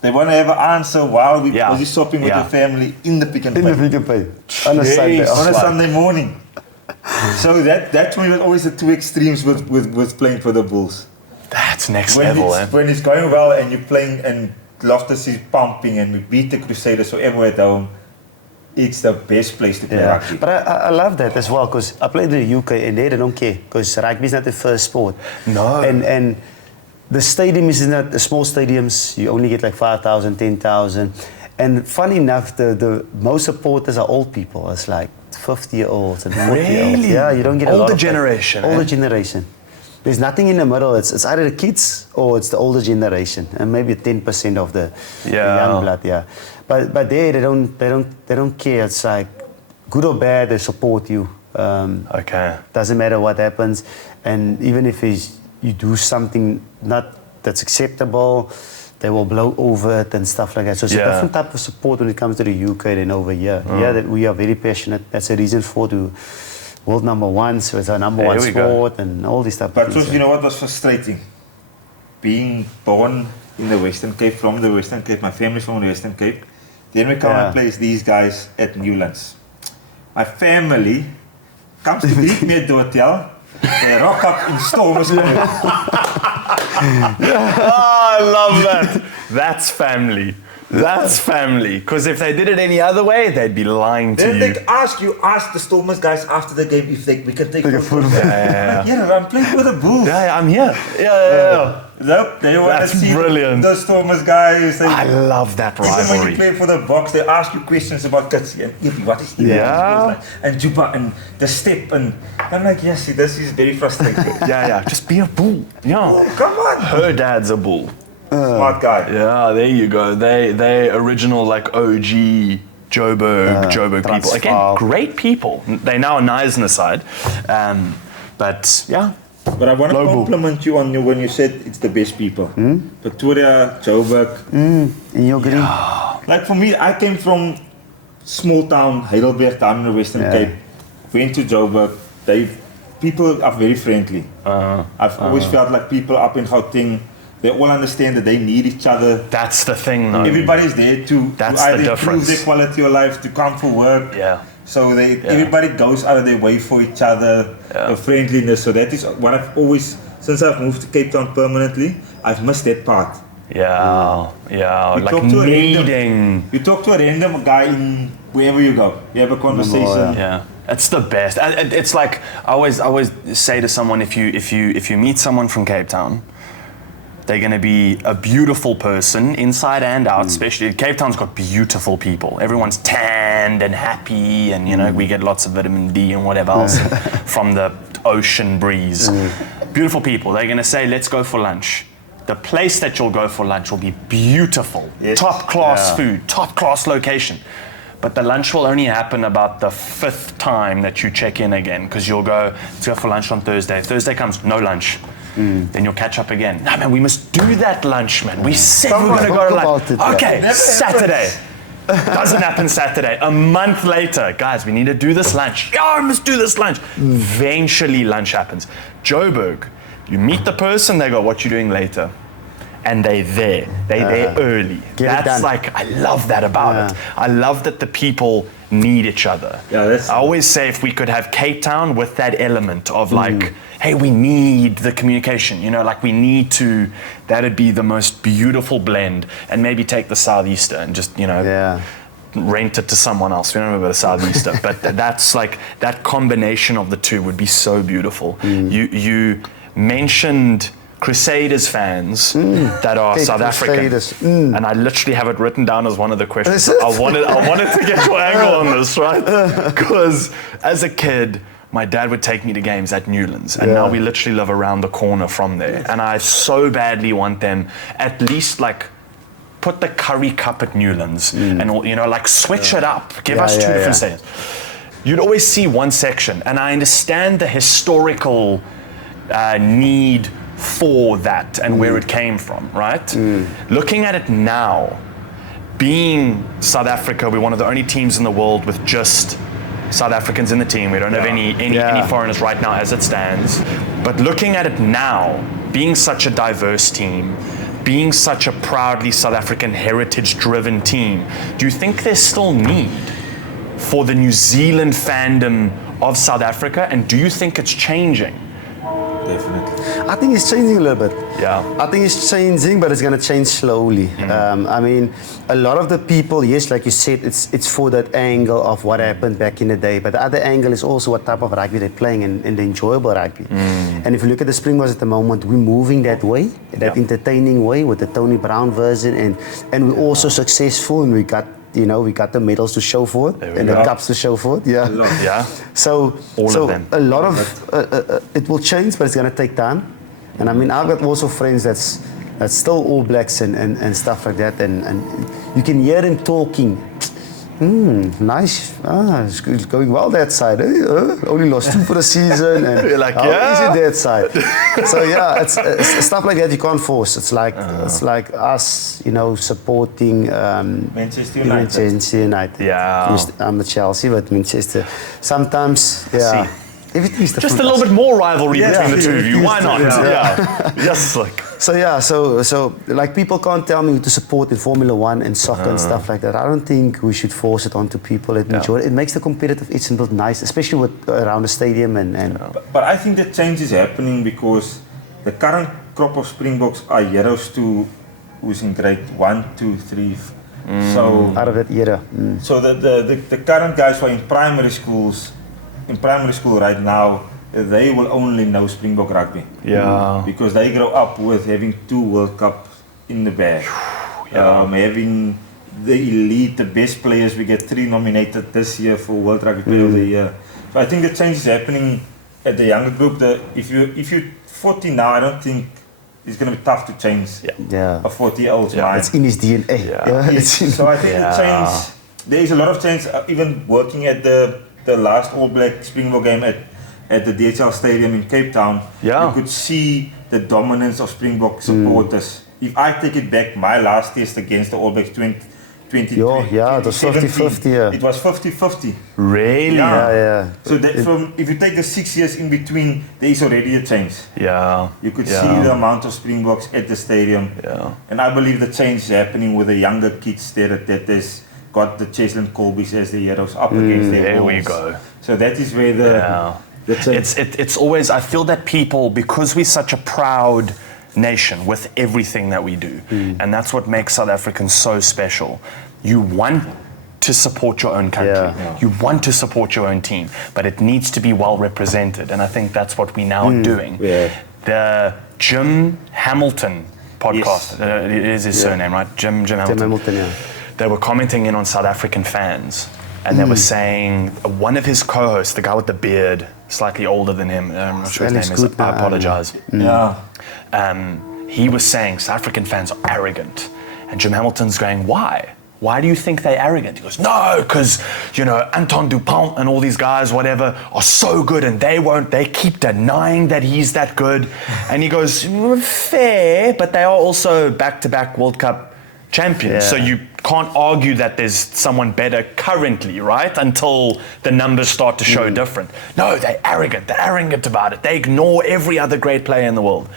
They want to have an answer while we busy shopping with the family in the Pick and Pay. In the Pick and Pay. On a Sunday morning. So that's when always the 2 extremes with playing for the Bulls. That's next level, when it's going well and you're playing and Loftus is pumping and we beat the Crusaders, so everywhere at home, it's the best place to play rugby. But I love that as well, because I played in the UK and they don't care, because rugby is not the first sport. No. And the stadium is not the small stadiums. You only get like 5,000, 10,000. And funny enough, the most supporters are old people. It's like 50-year-olds and 40-year-olds. Really? Yeah, you don't get older generation. Older generation. There's nothing in the middle. It's either the kids or it's the older generation, and maybe 10% of the young blood. Yeah, but they don't care. It's like good or bad, they support you. Okay. Doesn't matter what happens, and even if you do something not that's acceptable, they will blow over it and stuff like that. So it's a different type of support when it comes to the UK than over here. Yeah, that we are very passionate. That's a reason for the world number 1, so it's our number 1 sport and all this stuff. But you know what was frustrating? Being born in the Western Cape, from the Western Cape, my family's from the Western Cape. Then we come and place these guys at Newlands. My family comes to greet me at the hotel. They rock up in Stormers. I love that. That's family. That's family. Because if they did it any other way, they'd be lying to you. Then they ask the Stormers guys after the game if we can take a photo. Yeah. Yeah, I'm playing with the Bulls. Yeah, I'm here. Yeah. Nope, they want to That's see brilliant. the Stormers guys. I love that Even when you rivalry. play for the Box, they ask you questions about Kutsi and Ibi, what is Ibi? Yeah. And Juba and the step. And I'm like, yes, this is very frustrating. Yeah, just be a bull. Yeah. Oh, come on. Her dad's a bull. Smart guy. Yeah, there you go. They original like OG Joburg people. Again, Transvaal. great people. They now are Neisner side. But yeah. But I want to Low bull. compliment you on you when you said it's the best people. Pretoria, Joburg. In your green. Like for me, I came from small town, Heidelberg, down in the Western Cape. Went to Joburg. People are very friendly. I've always felt like people up in Gauteng, they all understand that they need each other. That's the thing though. Everybody's there to That's the either improve difference. their quality of life, to come for work. Yeah. So everybody goes out of their way for each other, the friendliness. So that is what I've always, since I've moved to Cape Town permanently, I've missed that part. Yeah. You Like talk to a needing. You talk to a random guy in wherever you go. You have a conversation. Yeah, it's the best. It's like I always say to someone, if you meet someone from Cape Town, they're going to be a beautiful person inside and out. Especially Cape Town's got beautiful people. Everyone's tanned and happy, and you know we get lots of vitamin D and whatever else from the ocean breeze. Beautiful people. They're going to say, let's go for lunch. The place that you'll go for lunch will be beautiful, Yes. top class food, top class location. But the lunch will only happen about the 5th time that you check in again, because you'll go, let's go for lunch on Thursday. If Thursday comes, no lunch. Then you'll catch up again. No, man, we must do that lunch, man. We said we were going to go to lunch. Okay, Never Saturday. Doesn't happen Saturday. A month later, guys, we need to do this lunch. Yeah, we must do this lunch. Eventually, lunch happens. Joburg, you meet the person, they go, what you doing later? And they're there. They're there early. Get it That's done. like, I love that about it. I love that the people need each other. Yeah, I always say if we could have Cape Town with that element of like, hey, we need the communication, you know, like we need to, that'd be the most beautiful blend. And maybe take the Southeaster and just, you know, rent it to someone else. We don't have a bit of Southeaster, but that's like, that combination of the two would be so beautiful. You mentioned Crusaders fans that are South African, and I literally have it written down as one of the questions. I wanted to get your angle on this, right? Because as a kid, my dad would take me to games at Newlands, and now we literally live around the corner from there. And I so badly want them at least like put the curry cup at Newlands, and you know, like switch it up, give us two different stadiums. You'd always see one section, and I understand the historical need for that and where it came from, right? Looking at it now, being South Africa, we're one of the only teams in the world with just South Africans in the team. We don't have any foreigners right now as it stands. But looking at it now, being such a diverse team, being such a proudly South African heritage-driven team, do you think there's still need for the New Zealand fandom of South Africa? And do you think it's changing? Definitely. I think it's changing a little bit. Yeah. I think it's changing, but it's going to change slowly. I mean, a lot of the people, yes, like you said, it's for that angle of what happened back in the day. But the other angle is also what type of rugby they're playing and the enjoyable rugby. And if you look at the Springboks at the moment, we're moving that way, that entertaining way with the Tony Brown version, and we're also successful, and we got the medals to show for it and the cups to show for it. Yeah. So of them. a lot of it will change, but it's going to take time. And I mean, I've got also friends that's still All Blacks and stuff like that, and you can hear them talking. Nice. It's going well that side. Only lost 2 for the season, and you're like, how is it that side? So yeah, it's stuff like that you can't force. It's like us, supporting Manchester United. Manchester United. Yeah. I'm a Chelsea, but Manchester. Sometimes, See. Everything is Just a little bit more rivalry between the two of you. Why not? Yeah. Just like. So like people can't tell me who to support in Formula One and soccer and stuff like that. I don't think we should force it onto people. It makes the competitive itch and build nice, especially with around the stadium and. But I think the change is happening because the current crop of Springboks are heroes to who's in grade 1, 2, 3. So Out of that era. So the current guys who are in primary school right now, they will only know Springbok Rugby. Yeah. Because they grow up with having 2 World Cup in the bag. Having the elite, the best players. We get 3 nominated this year for World Rugby Player of the Year. So I think the change is happening at the younger group. If you're 40 now, I don't think it's going to be tough to change a 40-year-old's mind. It's in his DNA. So I think the change, there is a lot of change. Even working at the last All Black Springbok game at the DHL Stadium in Cape Town, you could see the dominance of Springbok supporters. If I take it back, my last test against the All Blacks 2020, it was 50-50. It was 50-50. Really? Yeah. So if you take the 6 years in between, there is already a change. Yeah. You could see the amount of Springboks at the stadium. Yeah. And I believe the change is happening with the younger kids there that there's got the Cheslin Colbys as the heroes up against their walls. There we go. So that is where the change. It's always, I feel that people, because we're such a proud nation with everything that we do, and that's what makes South Africans so special. You want to support your own country, you want to support your own team, but it needs to be well represented, and I think that's what we're now doing. The Jim Hamilton podcast, it is his surname, right? Jim Hamilton. They were commenting in on South African fans, and they were saying one of his co-hosts, the guy with the beard, slightly older than him, I'm not sure his name is, I apologize. He was saying South African fans are arrogant, and Jim Hamilton's going, why? Why do you think they're arrogant? He goes, no, because, Anton Dupont and all these guys, whatever, are so good, and they keep denying that he's that good. And he goes, fair, but they are also back-to-back World Cup champions. So you can't argue that there's someone better currently, right? Until the numbers start to show different. No, they're arrogant about it. They ignore every other great player in the world.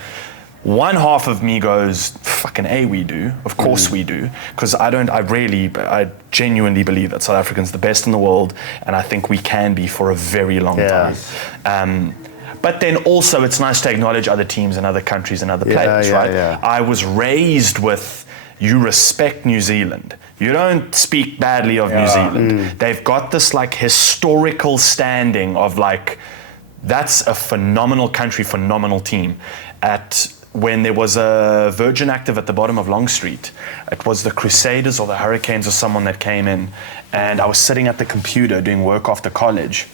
One half of me goes, fucking A, we do. Of course we do. Because I genuinely believe that South Africa's the best in the world, and I think we can be for a very long time. But then also it's nice to acknowledge other teams and other countries and other players, right? I was raised with, you respect New Zealand. You don't speak badly of New Zealand. They've got this like historical standing of like, that's a phenomenal country, phenomenal team. When there was a Virgin Active at the bottom of Long Street, it was the Crusaders or the Hurricanes or someone that came in, and I was sitting at the computer doing work after college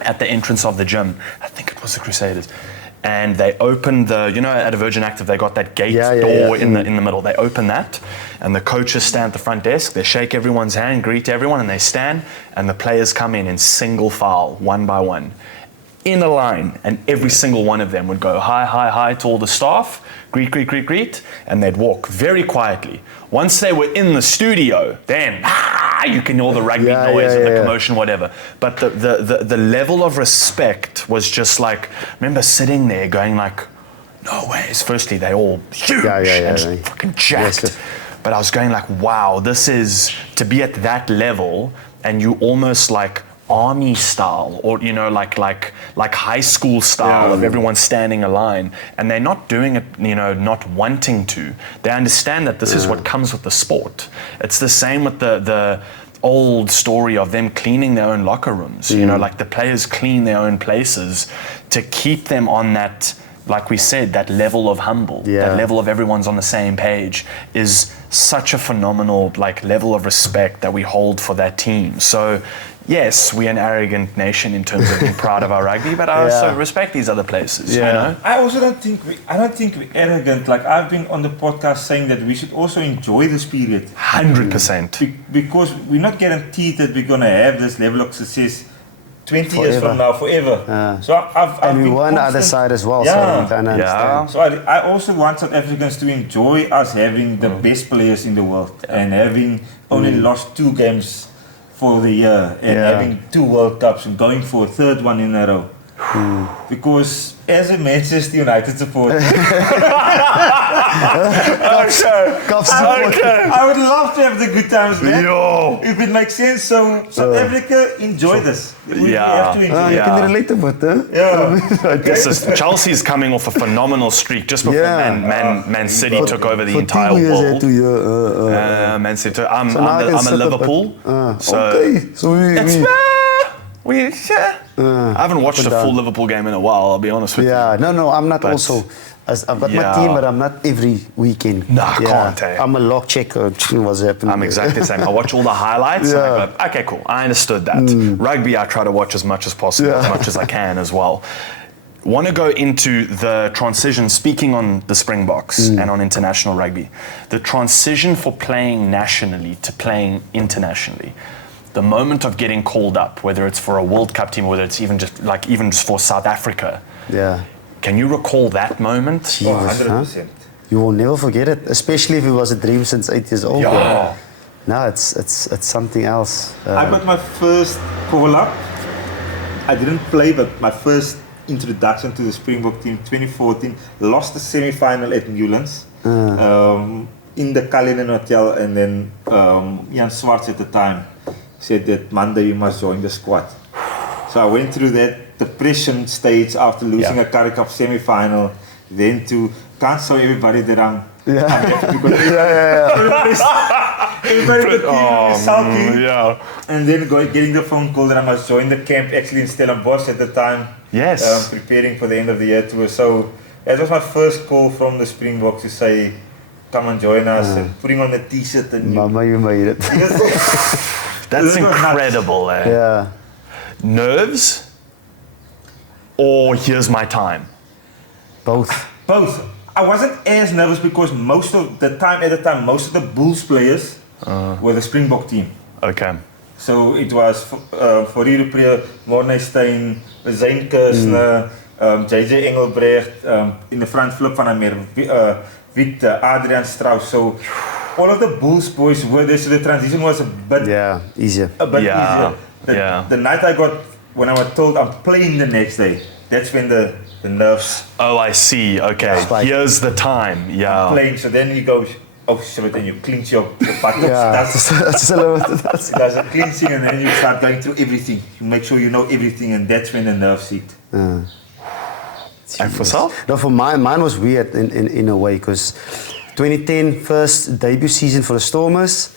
at the entrance of the gym. I think it was the Crusaders. And they opened at a Virgin Active, they got that gate door in the middle. They open that, and the coaches stand at the front desk. They shake everyone's hand, greet everyone, and they stand, and the players come in single file, one by one, in a line, and every single one of them would go hi to all the staff, greet, and they'd walk very quietly. Once they were in the studio, then you can hear all the rugby noise and the commotion, whatever. But the level of respect was just like, I remember sitting there going like, no ways. Firstly, they all huge and just fucking jacked. But I was going like, wow, this is, to be at that level, and you almost like army style, or like high school style of everyone standing a line, and they're not doing it not wanting to. They understand that this is what comes with the sport. It's the same with the old story of them cleaning their own locker rooms. Like the players clean their own places to keep them on that, like we said, that level of humble, that level of everyone's on the same page, is such a phenomenal level of respect that we hold for that team. So yes, we're an arrogant nation in terms of being proud of our rugby, but I also respect these other places. I also don't think we're arrogant. Like I've been on the podcast saying that we should also enjoy this period. 100%. Because we're not guaranteed that we're gonna have this level of success 20 years from now, forever. So I've we won the other side as well, so we can understand. So I also want South Africans to enjoy us having the best players in the world and having only lost 2 games for the year and having 2 World Cups and going for a 3rd one in a row. Because as a Manchester United supporter, I would love to have the good times back. If it makes sense. So South Africa, enjoy this. We have to enjoy it. You can relate to it, Chelsea's coming off a phenomenal streak just before Man City took over the entire world. Man City. I'm a Liverpool. So I haven't watched a full Liverpool game in a while, I'll be honest with you. Yeah, no, I'm not But- also. I've got my Yeah. team, but I'm not every weekend. Nah, I can't, eh? I'm a lock checker. What's happening? I'm exactly the same. I watch all the highlights and I Yeah. go, okay, cool. I understood that. Rugby, I try to watch as much as possible, as much as I can as well. Want to go into the transition, speaking on the Springboks and on international rugby, the transition for playing nationally to playing internationally. The moment of getting called up, whether it's for a World Cup team, whether it's even just for South Africa. Yeah. Can you recall that moment? Jesus, 100%. You will never forget it, especially if it was a dream since 8 years old. Yeah. No, it's something else. I got my first call up. I didn't play, but my first introduction to the Springbok team, 2014, lost the semi-final at Newlands in the Cullinan Hotel, and then Jan Swartz at the time said that Monday you must join the squad. So I went through that depression stage after losing a Currie Cup semi-final, then to can't show everybody that I'm happy because everybody in the team is sulking. Yeah. And then getting the phone call that I must join the camp actually in Stellenbosch at the time. Yes. Preparing for the end of the year tour. So that was my first call from the Springboks to say, come and join us, and putting on the t-shirt. And Mama, you made it. That's incredible, eh? Yeah. Nerves or here's my time? Both. Both. I wasn't as nervous because most of the most of the Bulls players were the Springbok team. Okay. So it was for Rudy Paige, Morne Steyn, Zane Kirshner, JJ Engelbrecht, in the front Flip van der Merwe, Victor, Adrian Strauss. So all of the Bulls boys were there, so the transition was a bit Easier. easier. Yeah. The night when I was told I'm playing the next day, that's when the nerves Oh, I see. Okay. Spike. Here's the time. Yeah. playing. So then you go, oh shit, and you clench your buttocks. Yeah. That's, It's a little bit. it does a cleansing, and then you start going through everything. You make sure you know everything, and that's when the nerves hit. And for self? No, for mine was weird in a way because 2010 first debut season for the Stormers,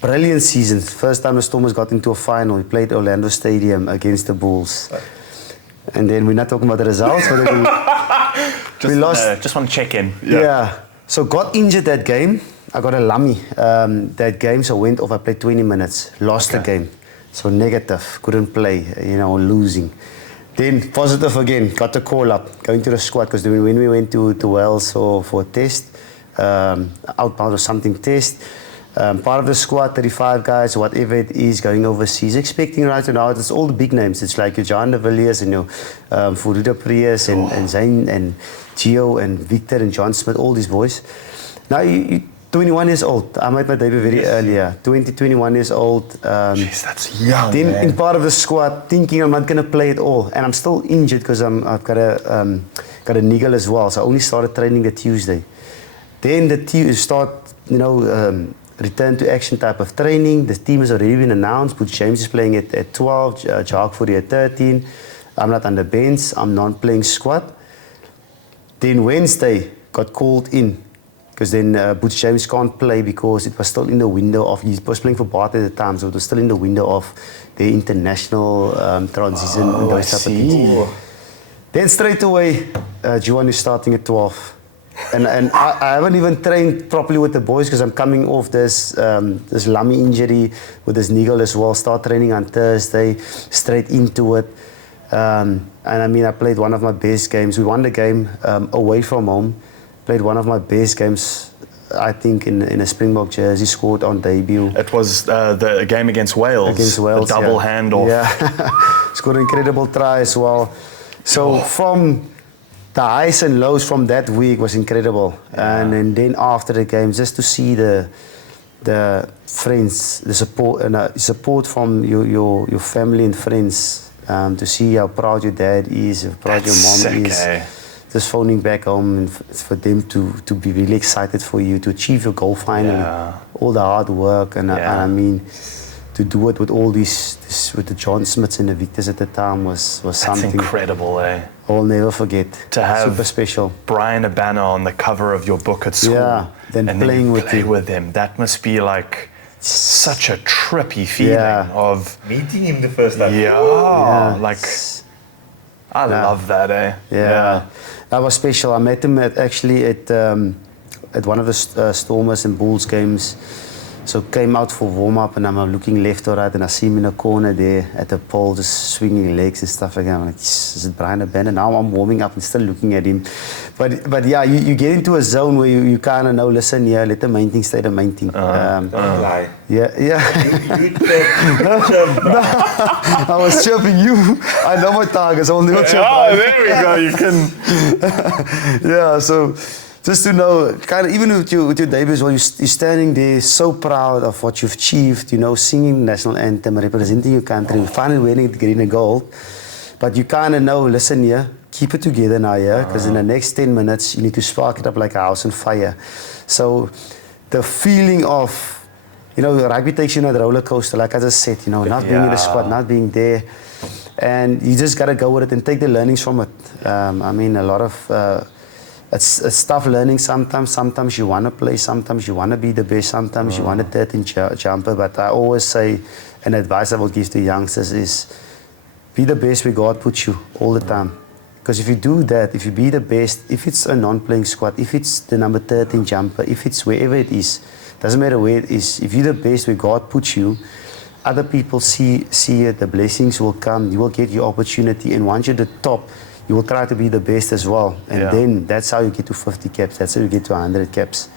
brilliant season. First time the Stormers got into a final. We played Orlando Stadium against the Bulls. And then we're not talking about the results, but then we lost. Just want to check in. Yeah. So got injured that game. I got a lummy that game, so went off. I played 20 minutes. Lost the game. So negative. Couldn't play. Losing. Then positive again. Got the call up. Going to the squad because when we went to Wales for a test, outbound or something test. Part of the squad, 35 guys, whatever it is, going overseas, expecting right now, it's all the big names. It's like your John de Villiers and your Rudy Paige and Zane and Gio and Victor and John Smith, all these boys. Now, you 21 years old. I made my debut very early, 21 years old. Jeez, that's young. Then in part of the squad, thinking I'm not going to play at all. And I'm still injured because I've got a niggle as well. So I only started training the Tuesday. Then the team start, return to action type of training. The team has already been announced. Butch James is playing at 12, Jacques Fourie at 13. I'm not on the bench. I'm non-playing squad. Then Wednesday got called in because then Butch James can't play because it was still in the window of, he was playing for Bath at the time, so it was still in the window of the international transition and those type of things. Then straight away, Juan is starting at 12. And I haven't even trained properly with the boys because I'm coming off this lummy injury with this niggle as well. Start training on Thursday, straight into it. And I played one of my best games. We won the game away from home. Played one of my best games, I think, in a Springbok jersey. Scored on debut. It was the game against Wales. Against Wales, the double handoff. Yeah, scored an incredible try as well. So from the highs and lows from that week was incredible, and then after the game, just to see the friends, the support from your family and friends, to see how proud your dad is, how proud your mom is. Just phoning back home and for them to be really excited for you to achieve your goal finally. All the hard work and I mean to do it with all this with the John Smiths and the Victors at the time was something incredible, eh? I'll never forget. To have super special. Brian Abana on the cover of your book at school, then and playing then you with play him. with him. That must be like such a trippy feeling of meeting him the first time. like I love that, eh? Yeah, that was special. I met him at one of the Stormers and Bulls games. So came out for warm-up and I'm looking left or right and I see him in a corner there at the pole just swinging legs and stuff like that. I'm like, is it Brian Abandon? Now I'm warming up and still looking at him. But yeah, you get into a zone where you kind of know, listen, yeah, let the main thing stay the main thing. Don't lie. Yeah. You chirp. I was chirping you. I know my targets. I will never chirp. Oh, there we go. You can. Yeah, so just to know, kind of, even with your debuts, while you're standing there so proud of what you've achieved, you know, singing national anthem, representing your country, finally winning the green and gold. But you kind of know, listen here, keep it together now, yeah? Because in the next 10 minutes, you need to spark it up like a house on fire. So the feeling of, you know, rugby takes you on a roller coaster, like I just said, you know, not being in the squad, not being there. And you just got to go with it and take the learnings from it. I mean, a lot of... It's tough learning sometimes. Sometimes you want to play, sometimes you want to be the best, sometimes you want a 13 jumper. But I always say, and advice I will give to youngsters is, be the best where God puts you all the time. Because if you do that, if you be the best, if it's a non-playing squad, if it's the number 13 jumper, if it's wherever it is, doesn't matter where it is, if you're the best where God puts you, other people see it, the blessings will come, you will get your opportunity, and once you're the top, you will try to be the best as well. And then that's how you get to 50 caps, that's how you get to 100 caps.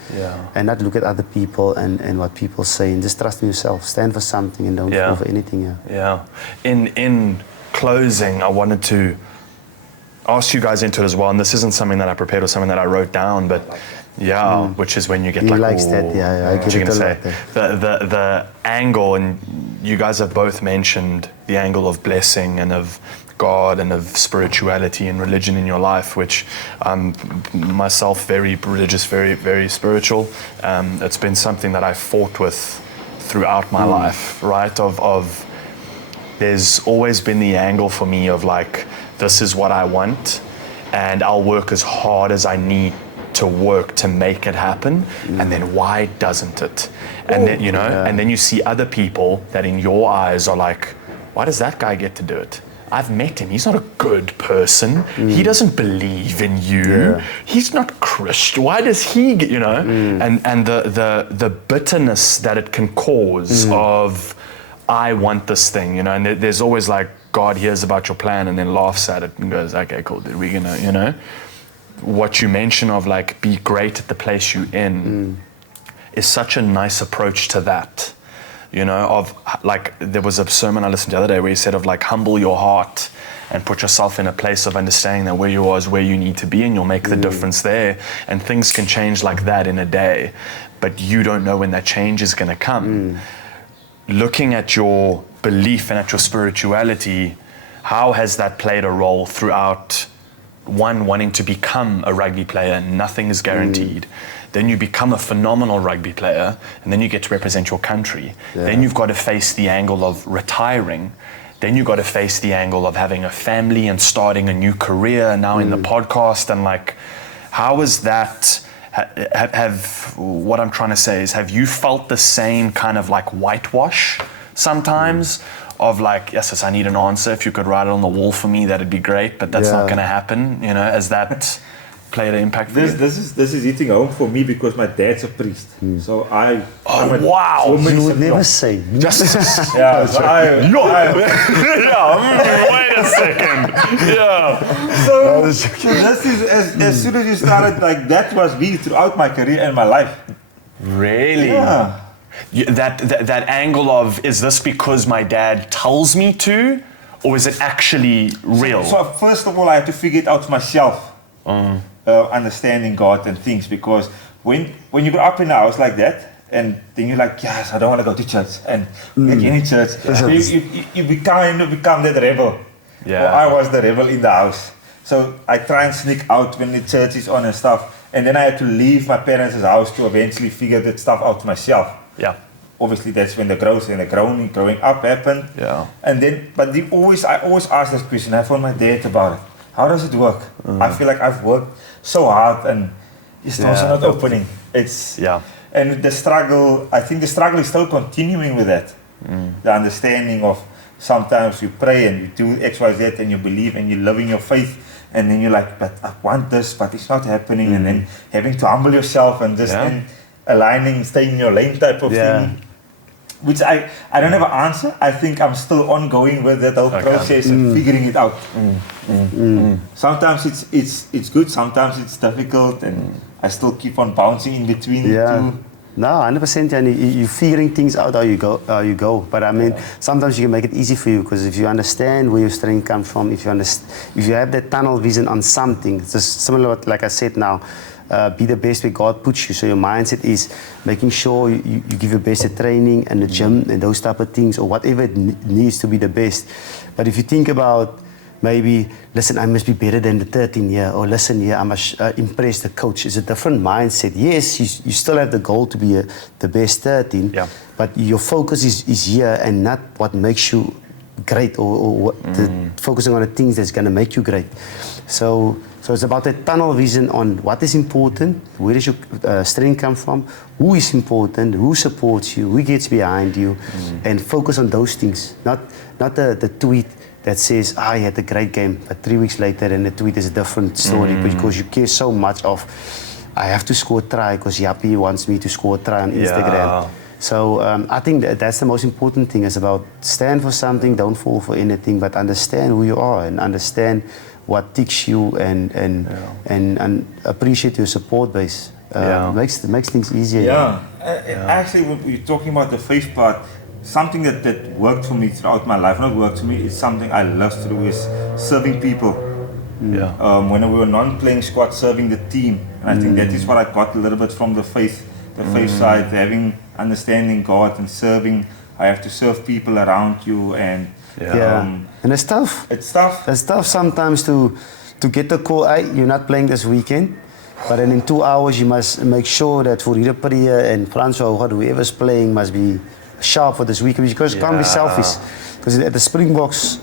And not look at other people and what people say, and just trust in yourself, stand for something and don't fall for anything. In closing, I wanted to ask you guys into it as well, and this isn't something that I prepared or something that I wrote down, but which is when you get he like, likes that, I what you get gonna it say? The angle, and you guys have both mentioned the angle of blessing and of God and of spirituality and religion in your life, which myself, very religious, very, very spiritual. It's been something that I've fought with throughout my life, right? Of there's always been the angle for me of like, this is what I want, and I'll work as hard as I need to work to make it happen, and then why doesn't it? And then, you know, and then you see other people that in your eyes are like, why does that guy get to do it? I've met him. He's not a good person. He doesn't believe in you. He's not Christian. Why does he get, you know? And the bitterness that it can cause of, I want this thing, you know, and there's always like, God hears about your plan and then laughs at it and goes, okay, cool, we're gonna, you know. What you mention of like, be great at the place you're in is such a nice approach to that. You know, of like, there was a sermon I listened to the other day where he said of like, humble your heart and put yourself in a place of understanding that where you are is where you need to be, and you'll make the difference there. And things can change like that in a day, but you don't know when that change is going to come. Looking at your belief and at your spirituality, how has that played a role throughout, one, wanting to become a rugby player? Nothing is guaranteed. Then you become a phenomenal rugby player, and then you get to represent your country. Then you've got to face the angle of retiring. Then you've got to face the angle of having a family and starting a new career now in the podcast. And like, how is that, what I'm trying to say is, have you felt the same kind of like whitewash sometimes of like, yes, I need an answer. If you could write it on the wall for me, that'd be great, but that's not going to happen, you know, as that played an impact for you? This is hitting home for me because my dad's a priest. So I'm wow! You would never say. Just yeah. So wait a second. So this is as soon as you started, like, that was me throughout my career and my life. Really? Yeah. That angle of, is this because my dad tells me to, or is it actually real? So first of all, I had to figure it out myself. Understanding God and things, because when you grow up in a house like that, and then you're like, yes, I don't want to go to church, and like any church, you become that rebel. Or I was the rebel in the house. So I try and sneak out when the church is on and stuff, and then I had to leave my parents' house to eventually figure that stuff out myself. Obviously that's when the growth and the growing up happened. And then, but I always ask this question. I phoned my dad about it. How does it work? I feel like I've worked so hard and it's also not opening. It's And the struggle, I think the struggle is still continuing with that. The understanding of sometimes you pray and you do X, Y, Z and you believe and you live in your faith, and then you're like, but I want this, but it's not happening, and then having to humble yourself and just then aligning, staying in your lane type of thing. Which I don't have an answer. I think I'm still ongoing with that whole process and figuring it out. Sometimes it's good, sometimes it's difficult, and I still keep on bouncing in between the two. No, 100%, and you're figuring things out how you go. But I mean, sometimes you can make it easy for you, because if you understand where your strength comes from, if you have that tunnel vision on something, it's just similar to, like I said now, be the best where God puts you. So your mindset is making sure you give your best at training and the gym and those type of things, or whatever it needs to be the best. But if you think about maybe, listen, I must be better than the 13 year, or listen here, I must impress the coach. It's a different mindset. Yes, you still have the goal to be the best 13, but your focus is here and not what makes you great, or focusing on the things that's going to make you great. So it's about that tunnel vision on what is important, where does your strength come from, who is important, who supports you, who gets behind you, and focus on those things, not the tweet that says, I had a great game, but 3 weeks later, and the tweet is a different story, because you care so much of, I have to score a try because Yappy wants me to score a try on Instagram. So I think that's the most important thing, is about stand for something, don't fall for anything, but understand who you are and understand what ticks you, and appreciate your support base. Makes things easier. Actually, when you're talking about the faith part, something that worked for me throughout my life, not worked for me, it's something I love to do, is serving people. When we were non-playing squad, serving the team. And I think that is what I got a little bit from the faith side, having understanding God and serving. I have to serve people around you, and and it's tough. It's tough. It's tough sometimes to get the call, hey, you're not playing this weekend, but then in 2 hours you must make sure that for Rudy Paige and Francois, or whoever's playing, must be sharp for this weekend, because you can't be selfish. Because at the Springboks,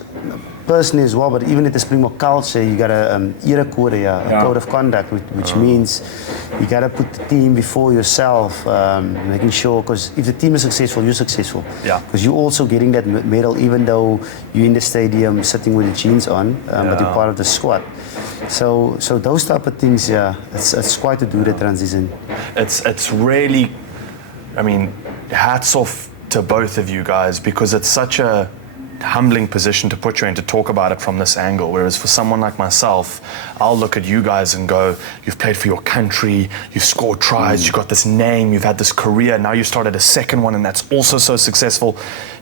personally as well, but even at the Springbok culture, you got a code of conduct, which means you got to put the team before yourself, making sure, because if the team is successful, you're successful. Because you're also getting that medal, even though you're in the stadium sitting with the jeans on, but you're part of the squad. So those type of things, it's quite to do the transition. It's really, I mean, hats off to both of you guys, because it's such a humbling position to put you in, to talk about it from this angle. Whereas for someone like myself, I'll look at you guys and go, you've played for your country, you've scored tries, you've got this name, you've had this career, now you started a second one, and that's also so successful.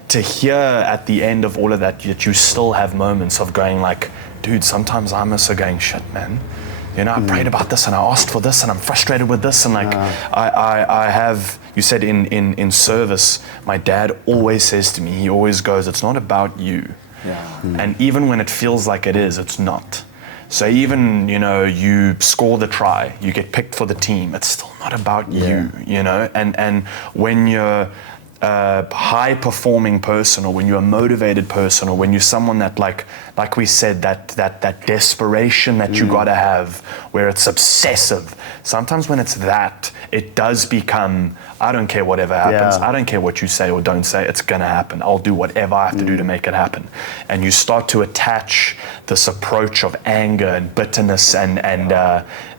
To hear at the end of all of that you still have moments of going like, dude, sometimes I'm also going, shit, man. You know, I prayed about this and I asked for this and I'm frustrated with this, and like I have, you said in service, my dad always says to me, he always goes, it's not about you. And even when it feels like it is, it's not. So even, you know, you score the try, you get picked for the team, it's still not about you, you know, and when you're a high performing person, or when you're a motivated person, or when you're someone that like we said, that desperation that you gotta have, where it's obsessive. Sometimes when it's that, it does become, I don't care whatever happens, I don't care what you say or don't say, it's gonna happen. I'll do whatever I have to do to make it happen. And you start to attach this approach of anger and bitterness and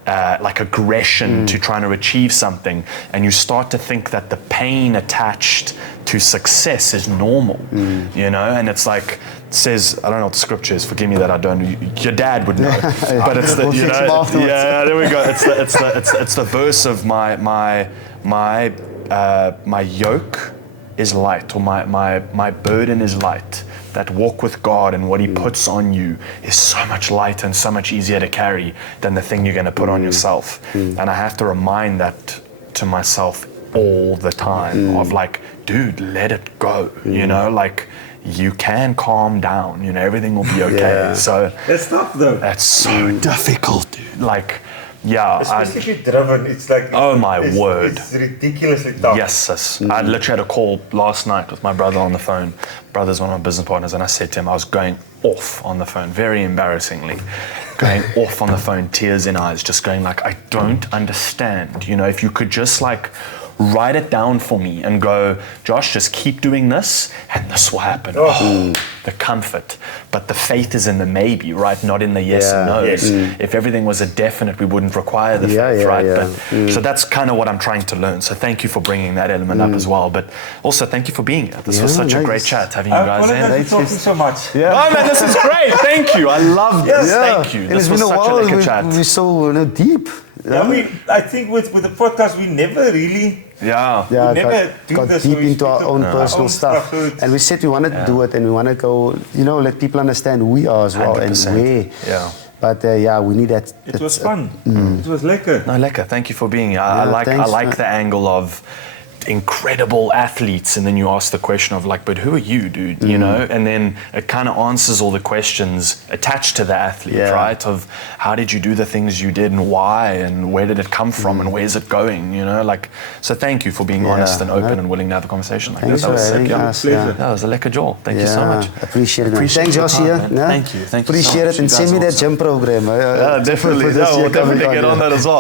like aggression to trying to achieve something, and you start to think that the pain attached to success is normal, you know, and it's like, it says, I don't know what the scripture is, forgive me that I don't, your dad would know, but it's the, you know, there we go, it's the verse of my yoke is light, or my burden is light. That walk with God and what He puts on you is so much lighter and so much easier to carry than the thing you're going to put on yourself. And I have to remind that to myself all the time of like, dude, let it go. You know, like, you can calm down. You know, everything will be okay. So that's tough though. That's so difficult, dude. Like, especially if you're driven, it's like, oh my word, it's ridiculously tough. Yes, sis. I literally had a call last night with my brother on the phone. Brother's one of my business partners, and I said to him, I was going off on the phone, very embarrassingly, going off on the phone, tears in eyes, just going like, I don't understand. You know, if you could just like write it down for me and go, Josh, just keep doing this and this will happen. Oh, the comfort. But the faith is in the maybe, right? Not in the yes and no's. Yes. If everything was a definite, we wouldn't require the faith, right? But, so that's kind of what I'm trying to learn. So thank you for bringing that element up as well. But also thank you for being here. This was such a great chat having you guys in. Thank you so much. Yeah. Oh man, this is great. Thank you. I love this. Thank you. And This it's was been a such while. a lekker chat. We're so deep. Yeah, I think with the podcast, we never really Yeah. Yeah, never do got this deep where we into our speak own of personal our own stuff. stuff. And we said we want to do it and we want to go, let people understand who we are as well 100%. and where. Yeah. But we need that. It was fun. It was lekker. No, lekker. Thank you for being here. I thanks, like man. the angle of incredible athletes, and then you ask the question of like, but who are you, dude? You know, and then it kind of answers all the questions attached to the athlete, right? Of how did you do the things you did and why, and where did it come from, and where's it going? Like, so thank you for being honest and open and willing to have a conversation like Thanks that. That was for sick. having Yeah. us. Yeah. That was a lekker jaw. Thank you so much. Appreciate it, man. Appreciate Thanks, your Josh. time, Here. man. Yeah. Thank you. Thank you so Appreciate much. it. And You send guys me are that awesome. gym program. Yeah, definitely. For this Yeah, year we'll definitely coming get on that as well.